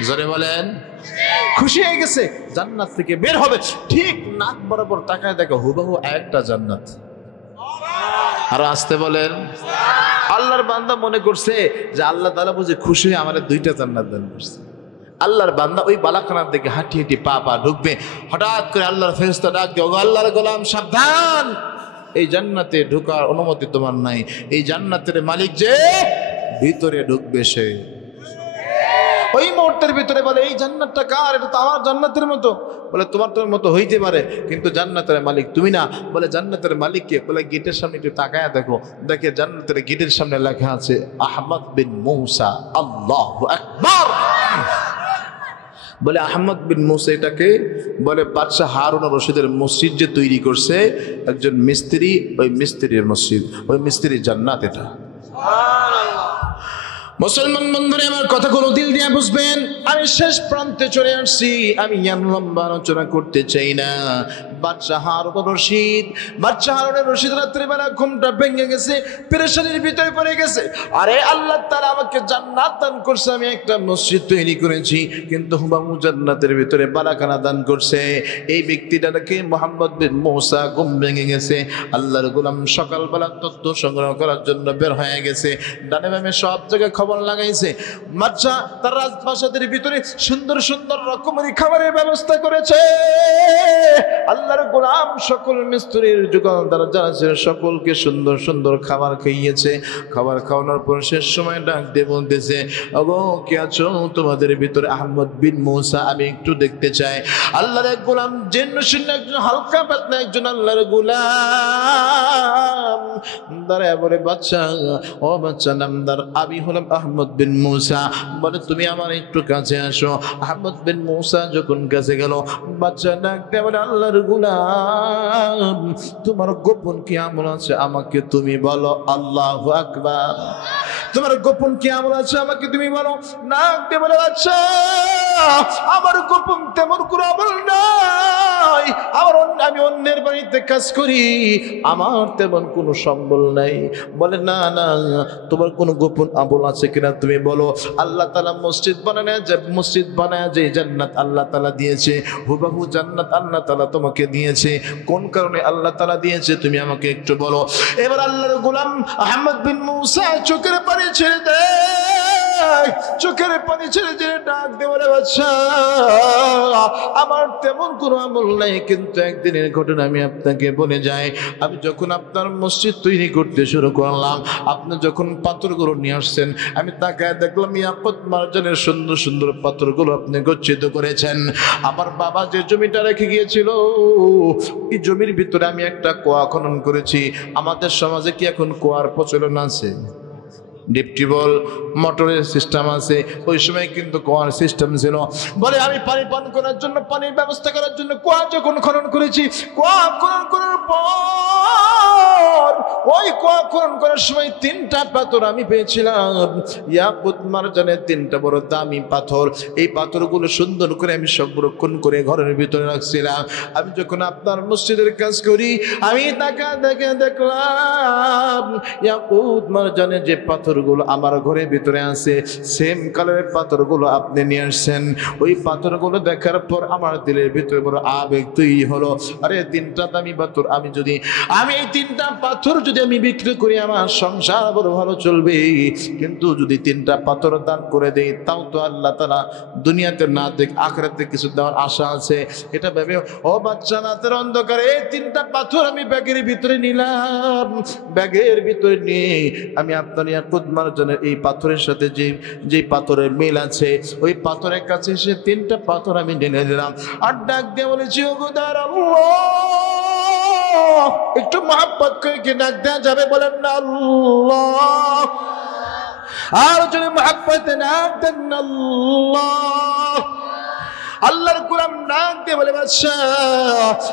জোরে বলেন। খুশি হয়ে গেছে, জান্নাত থেকে বের হবে, ঠিক নাক বরাবর তাকায় দেখে হুবহু একটা জান্নাত। আর আসতে বলেন। আল্লাহর বান্দা মনে করছে যে আল্লাহ তাআলা বুঝে খুশি হয়ে আমার দুইটা জান্নাত দান করছে। আল্লাহর বান্দা ওই বালাখানার দিকে হাঁটি হাঁটি পা ঢুকবে, হঠাৎ করে আল্লাহর ফেরেশতা ডাক দিয়ে, ওগো আল্লাহর গোলাম সাবধান, এই জান্নাতে ঢোকার অনুমতি তোমার নাই। এই জান্নাতের মালিক যে ভিতরে ঢুকবে সে। ওই মুহূর্তের ভিতরে বলে, এই জান্নাতটা কার? এটা তো আমার জান্নাতের মতো। বলে তোমার তোর মতো হইতে পারে, কিন্তু জান্নাতের মালিক তুমি না। বলে জান্নাতের মালিক কে? বলে গেটের সামনে একটু তাকায়া দেখো, দেখে জান্নাতের গেটের সামনে লেখা আছে আহমদ বিন মূসা। আল্লাহু আকবার। বলে আহমদ বিন মূসা এটাকে? বলে বাদশাহ হারুন রশিদের মসজিদ যে তৈরি করছে একজন মিস্ত্রি, ওই মিস্ত্রির মসজিদ, ওই মিস্ত্রির জান্নাত এটা। মুসলমান বন্ধুরা আমার কথাগুলো দিল দিয়ে বুঝবেন। আমি শেষ প্রান্তে চলে আসছি, আমি লম্বা আলোচনা করতে চাই না। বাদশাহ হারুন রশিদ রাত্রিবেলা ঘুমটা ভেঙে গেছে, পেরেশানির ভিতরে পড়ে গেছে। আরে আল্লাহ তাআলা আমাকে জান্নাত দান করছে, আমি একটা মসজিদ তৈরি করেছি, কিন্তু হুবহু জান্নাতের ভিতরে বালাখানা দান করছে। এই ব্যক্তিটাকে মুহাম্মদ বিন মূসা ঘুম ভেঙে গেছে। আল্লাহর গোলাম সকালবেলা তথ্য সংগ্রহ করার জন্য বের হয়ে গেছে। ডানে বামে সব জায়গায় খবর লাগাইছে। বাদশা তার রাজপ্রাসাদের ভিতরে সুন্দর সুন্দর রকমের খাবারের ব্যবস্থা করেছে। আল্লাহর গোলাম সকল মিস্ত্রির যোগানদার যারা ছিল সকলকে সুন্দর সুন্দর খাবার খাইয়েছে। খাবার খাওয়ানোর পর শেষ সময় ডাক দিয়ে বলতেছে, ওগো কে আছো তোমাদের ভিতরে? আহমদ বিন মূসা, আমি একটু দেখতে চাই। আল্লাহর এক গোলাম জেন্ন শূন্য একজন হালকা পাতলা একজন আল্লাহর গোলাম দাঁড়ায় বলে, বাচ্চা ও বাচ্চা নামদার, আমি হলাম আহমদ বিন মূসা। বলে তুমি আমার একটু কাছে আসো। আহমদ বিন মূসা যখন কাছে গেল, বাচ্চা ডাক দিয়ে বলে, আল্লাহর গোলাম তোমার গোপন কি আমল আছে আমাকে তুমি বলো। আল্লাহু আকবার। তোমার গোপন কি আমল আছে আমাকে তুমি বলো। ডাক দিয়ে বলে, আচ্ছা আমার গোপন তেমন কোনো আমল নাই, আমি অন্যের বাড়িতে কাজ করি, আমার তেমন কোনো সম্বল নাই। বলে না না, তোমার কোনো গোপন আমল আছে কিনা তুমি বলো। আল্লাহ তাআলা মসজিদ বানায় যে জান্নাত আল্লাহ তাআলা দিয়েছে, হুবহু জান্নাত আল্লাহ তাআলা তোমাকে দিয়েছে। কোন কারণে আল্লাহ তাআলা দিয়েছে তুমি আমাকে একটু বলো। এবার আল্লাহর গোলাম আহমদ বিন মূসা চোখের পানি ছেড়ে দেয়, চোখের পানি ছেড়ে দিয়ে ডাক দিয়ে বলে, বাচ্চা আমার তেমন কোনো আমল নাই, কিন্তু একদিনের ঘটনা আমি আপনাকে বলে যাই। আমি যখন আপনার মসজিদ তৈরি করতে শুরু করলাম, আপনি যখন পাথরগুলো নিয়ে আসছেন, আমি তাকায় দেখলাম ইয়াকুত মারজানের সুন্দর সুন্দর পাথরগুলো আপনি গচ্ছিত করেছেন। আমার বাবা যে জমিটা রেখে গিয়েছিল, এই জমির ভিতরে আমি একটা কুয়া খনন করেছি। আমাদের সমাজে কি এখন কুয়ার প্রচলন আছে? ডিপটিবল মোটরের সিস্টেম আছে, ওই সময় কিন্তু কুয়ার সিস্টেম ছিল। বলে আমি পানি পান করার জন্য, পানির ব্যবস্থা করার জন্য কুয়া যখন খনন করেছি, কুয়া খনন করার পর ওই কুয়া খনন করার সময় 3টা পাথর আমি পেয়েছিলাম, ইয়াকুত মারজানের 3টা বড় দামি পাথর। এই পাথরগুলো সুন্দর করে আমি সংরক্ষণ করে ঘরের ভিতরে রাখছিলাম। আমি যখন আপনার মসজিদের কাজ করি, আমি তাকা দেখে দেখলাম ইয়াকুত মারজানের যে পাথরগুলো আমার ঘরের ভিতরে আছে, সেম কালারের পাথরগুলো আপনি নিয়ে আসছেন। ওই পাথরগুলো দেখার পর আমার দিলের ভিতরে বড় আবেগ তৈরি হলো। আরে 3টা দামি পাথর, আমি এই 3টা পাথর যদি আমি বিক্রি করি আমার সংসার বড় ভালো চলবে, কিন্তু যদি 3টা পাথর দান করে দেই তাও তো আল্লাহ তাআলা দুনিয়াতে না দেখ আখিরাতে কিছু দেওয়ার আশা আছে। এটা ভেবে ও বাচ্চা রাতের অন্ধকারে এই 3টা পাথর আমি ব্যাগের ভিতরে নিলাম। ব্যাগের ভিতরে নিয়ে আমি আপনার ইয়াকুত মারজানের এই পাথরের সাথে যে পাথরের মিল আছে ওই পাথরের কাছে এসে 3টা পাথর আমি ঢেলে দিলাম। আর ডাক দিয়ে বলেছি, ও গোদার আল্লাহ, একটু মহব্বত করে কি ডাক দেওয়া যাবে? বলেন না আল্লাহ। আর যদি মহব্বতে ডাক দেন না আল্লাহ। আল্লাহর কোরআন ডাক দিয়ে বলে, বাদশা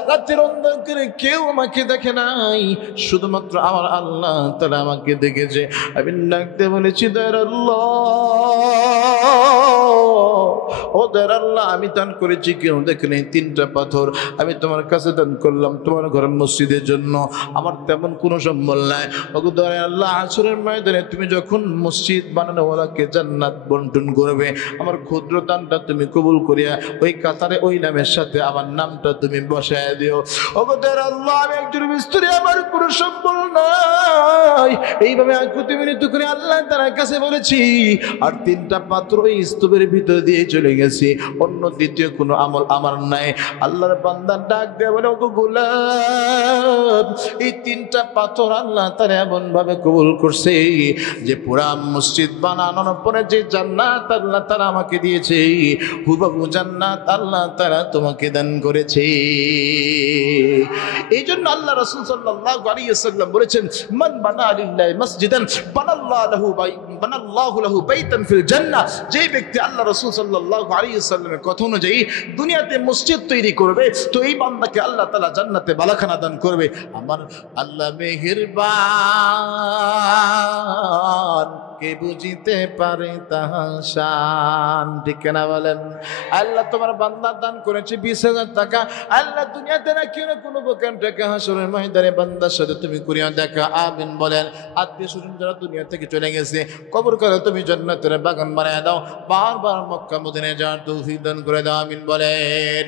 রাতের অন্ধকারে কেউ আমাকে দেখে নাই, শুধুমাত্র আমার আল্লাহ তাআলা আমাকে দেখেছে। আমি ডাক দিয়ে বলেছি, দয়ার আল্লাহ, ও দয়ার আল্লাহ, আমি দান করেছি কেউ দেখে নেই 3টা পাথর আমি তোমার কাছে দান করলাম তোমার ঘরের মসজিদের জন্য, আমার তেমন কোনো সম্বল নাই। ও দয়ার আল্লাহ, হাশরের ময়দানে তুমি যখন মসজিদ বানানোওয়ালাকে জান্নাত বন্টন করবে, আমার ক্ষুদ্র দানটা তুমি কবুল করিয়া ওই কাতারে ওই নামের সাথে আমার নামটা তুমি বসায় দিও। ও দয়ার আল্লাহ, আমি একজন মিস্ত্রি, আমার কোনো সম্বল নাই। এইভাবে আকুতি মিনতি করে আল্লাহ তাআলার কাছে বলেছি, আর 3টা পাত্র ওই স্তূপের ভিতর দিয়ে চলে গেছি। অন্য দ্বিতীয় কোনো আমল আমার নাই। আল্লাহর বান্দা ডাক দিয়ে বলে, ওগো গোলাম, এই 3টা পাথর আল্লাহ তাআলা এমন ভাবে কবুল করছে যে পুরা মসজিদ বানানোর পরে যে জান্নাত আল্লাহ তাআলা আমাকে দিয়েছে, হুবহু জান্নাত আল্লাহ তাআলা তোমাকে দান করেছে। এই জন্য আল্লাহ রাসূল সাল্লাল্লাহু আলাইহি ওয়াসাল্লাম বলেছেন, মান বানা লিল্লাহি মসজিদান বানাল্লাহু লাহু বাইতান ফিল জান্নাহ। যে ব্যক্তি আল্লাহ রাসূল সাল্লাল্লাহু আলাইহি ওয়াসাল্লামের কথা অনুযায়ী দুনিয়াতে মসজিদ তৈরি করবে, তো এই বান্দাকে আল্লাহ তাআলা জান্নাতে বালাখানা দান করবে। আমার আল্লাহ মেহেরবান, কে বুঝিতে পারে তাহার শান। ঠিক না বলেন? আল্লাহ তোমার বান্দা দান করেছে 20,000 টাকা, আল্লাহ দুনিয়াতে রাখিও না কোনো প্রকার টাকা, হাসরের ময়দানে বান্দার সাথে তুমি করিয়া দেখা। আমিন বলেন। আত্মীয় স্বজন যারা দুনিয়া থেকে চলে গেছে, কবর করে তুমি জান্নাতের বাগান বানায় দাও, বারবার মক্কা মদিনায় যাওয়ার তৌফিক দান করে দাও। আমিন বলেন।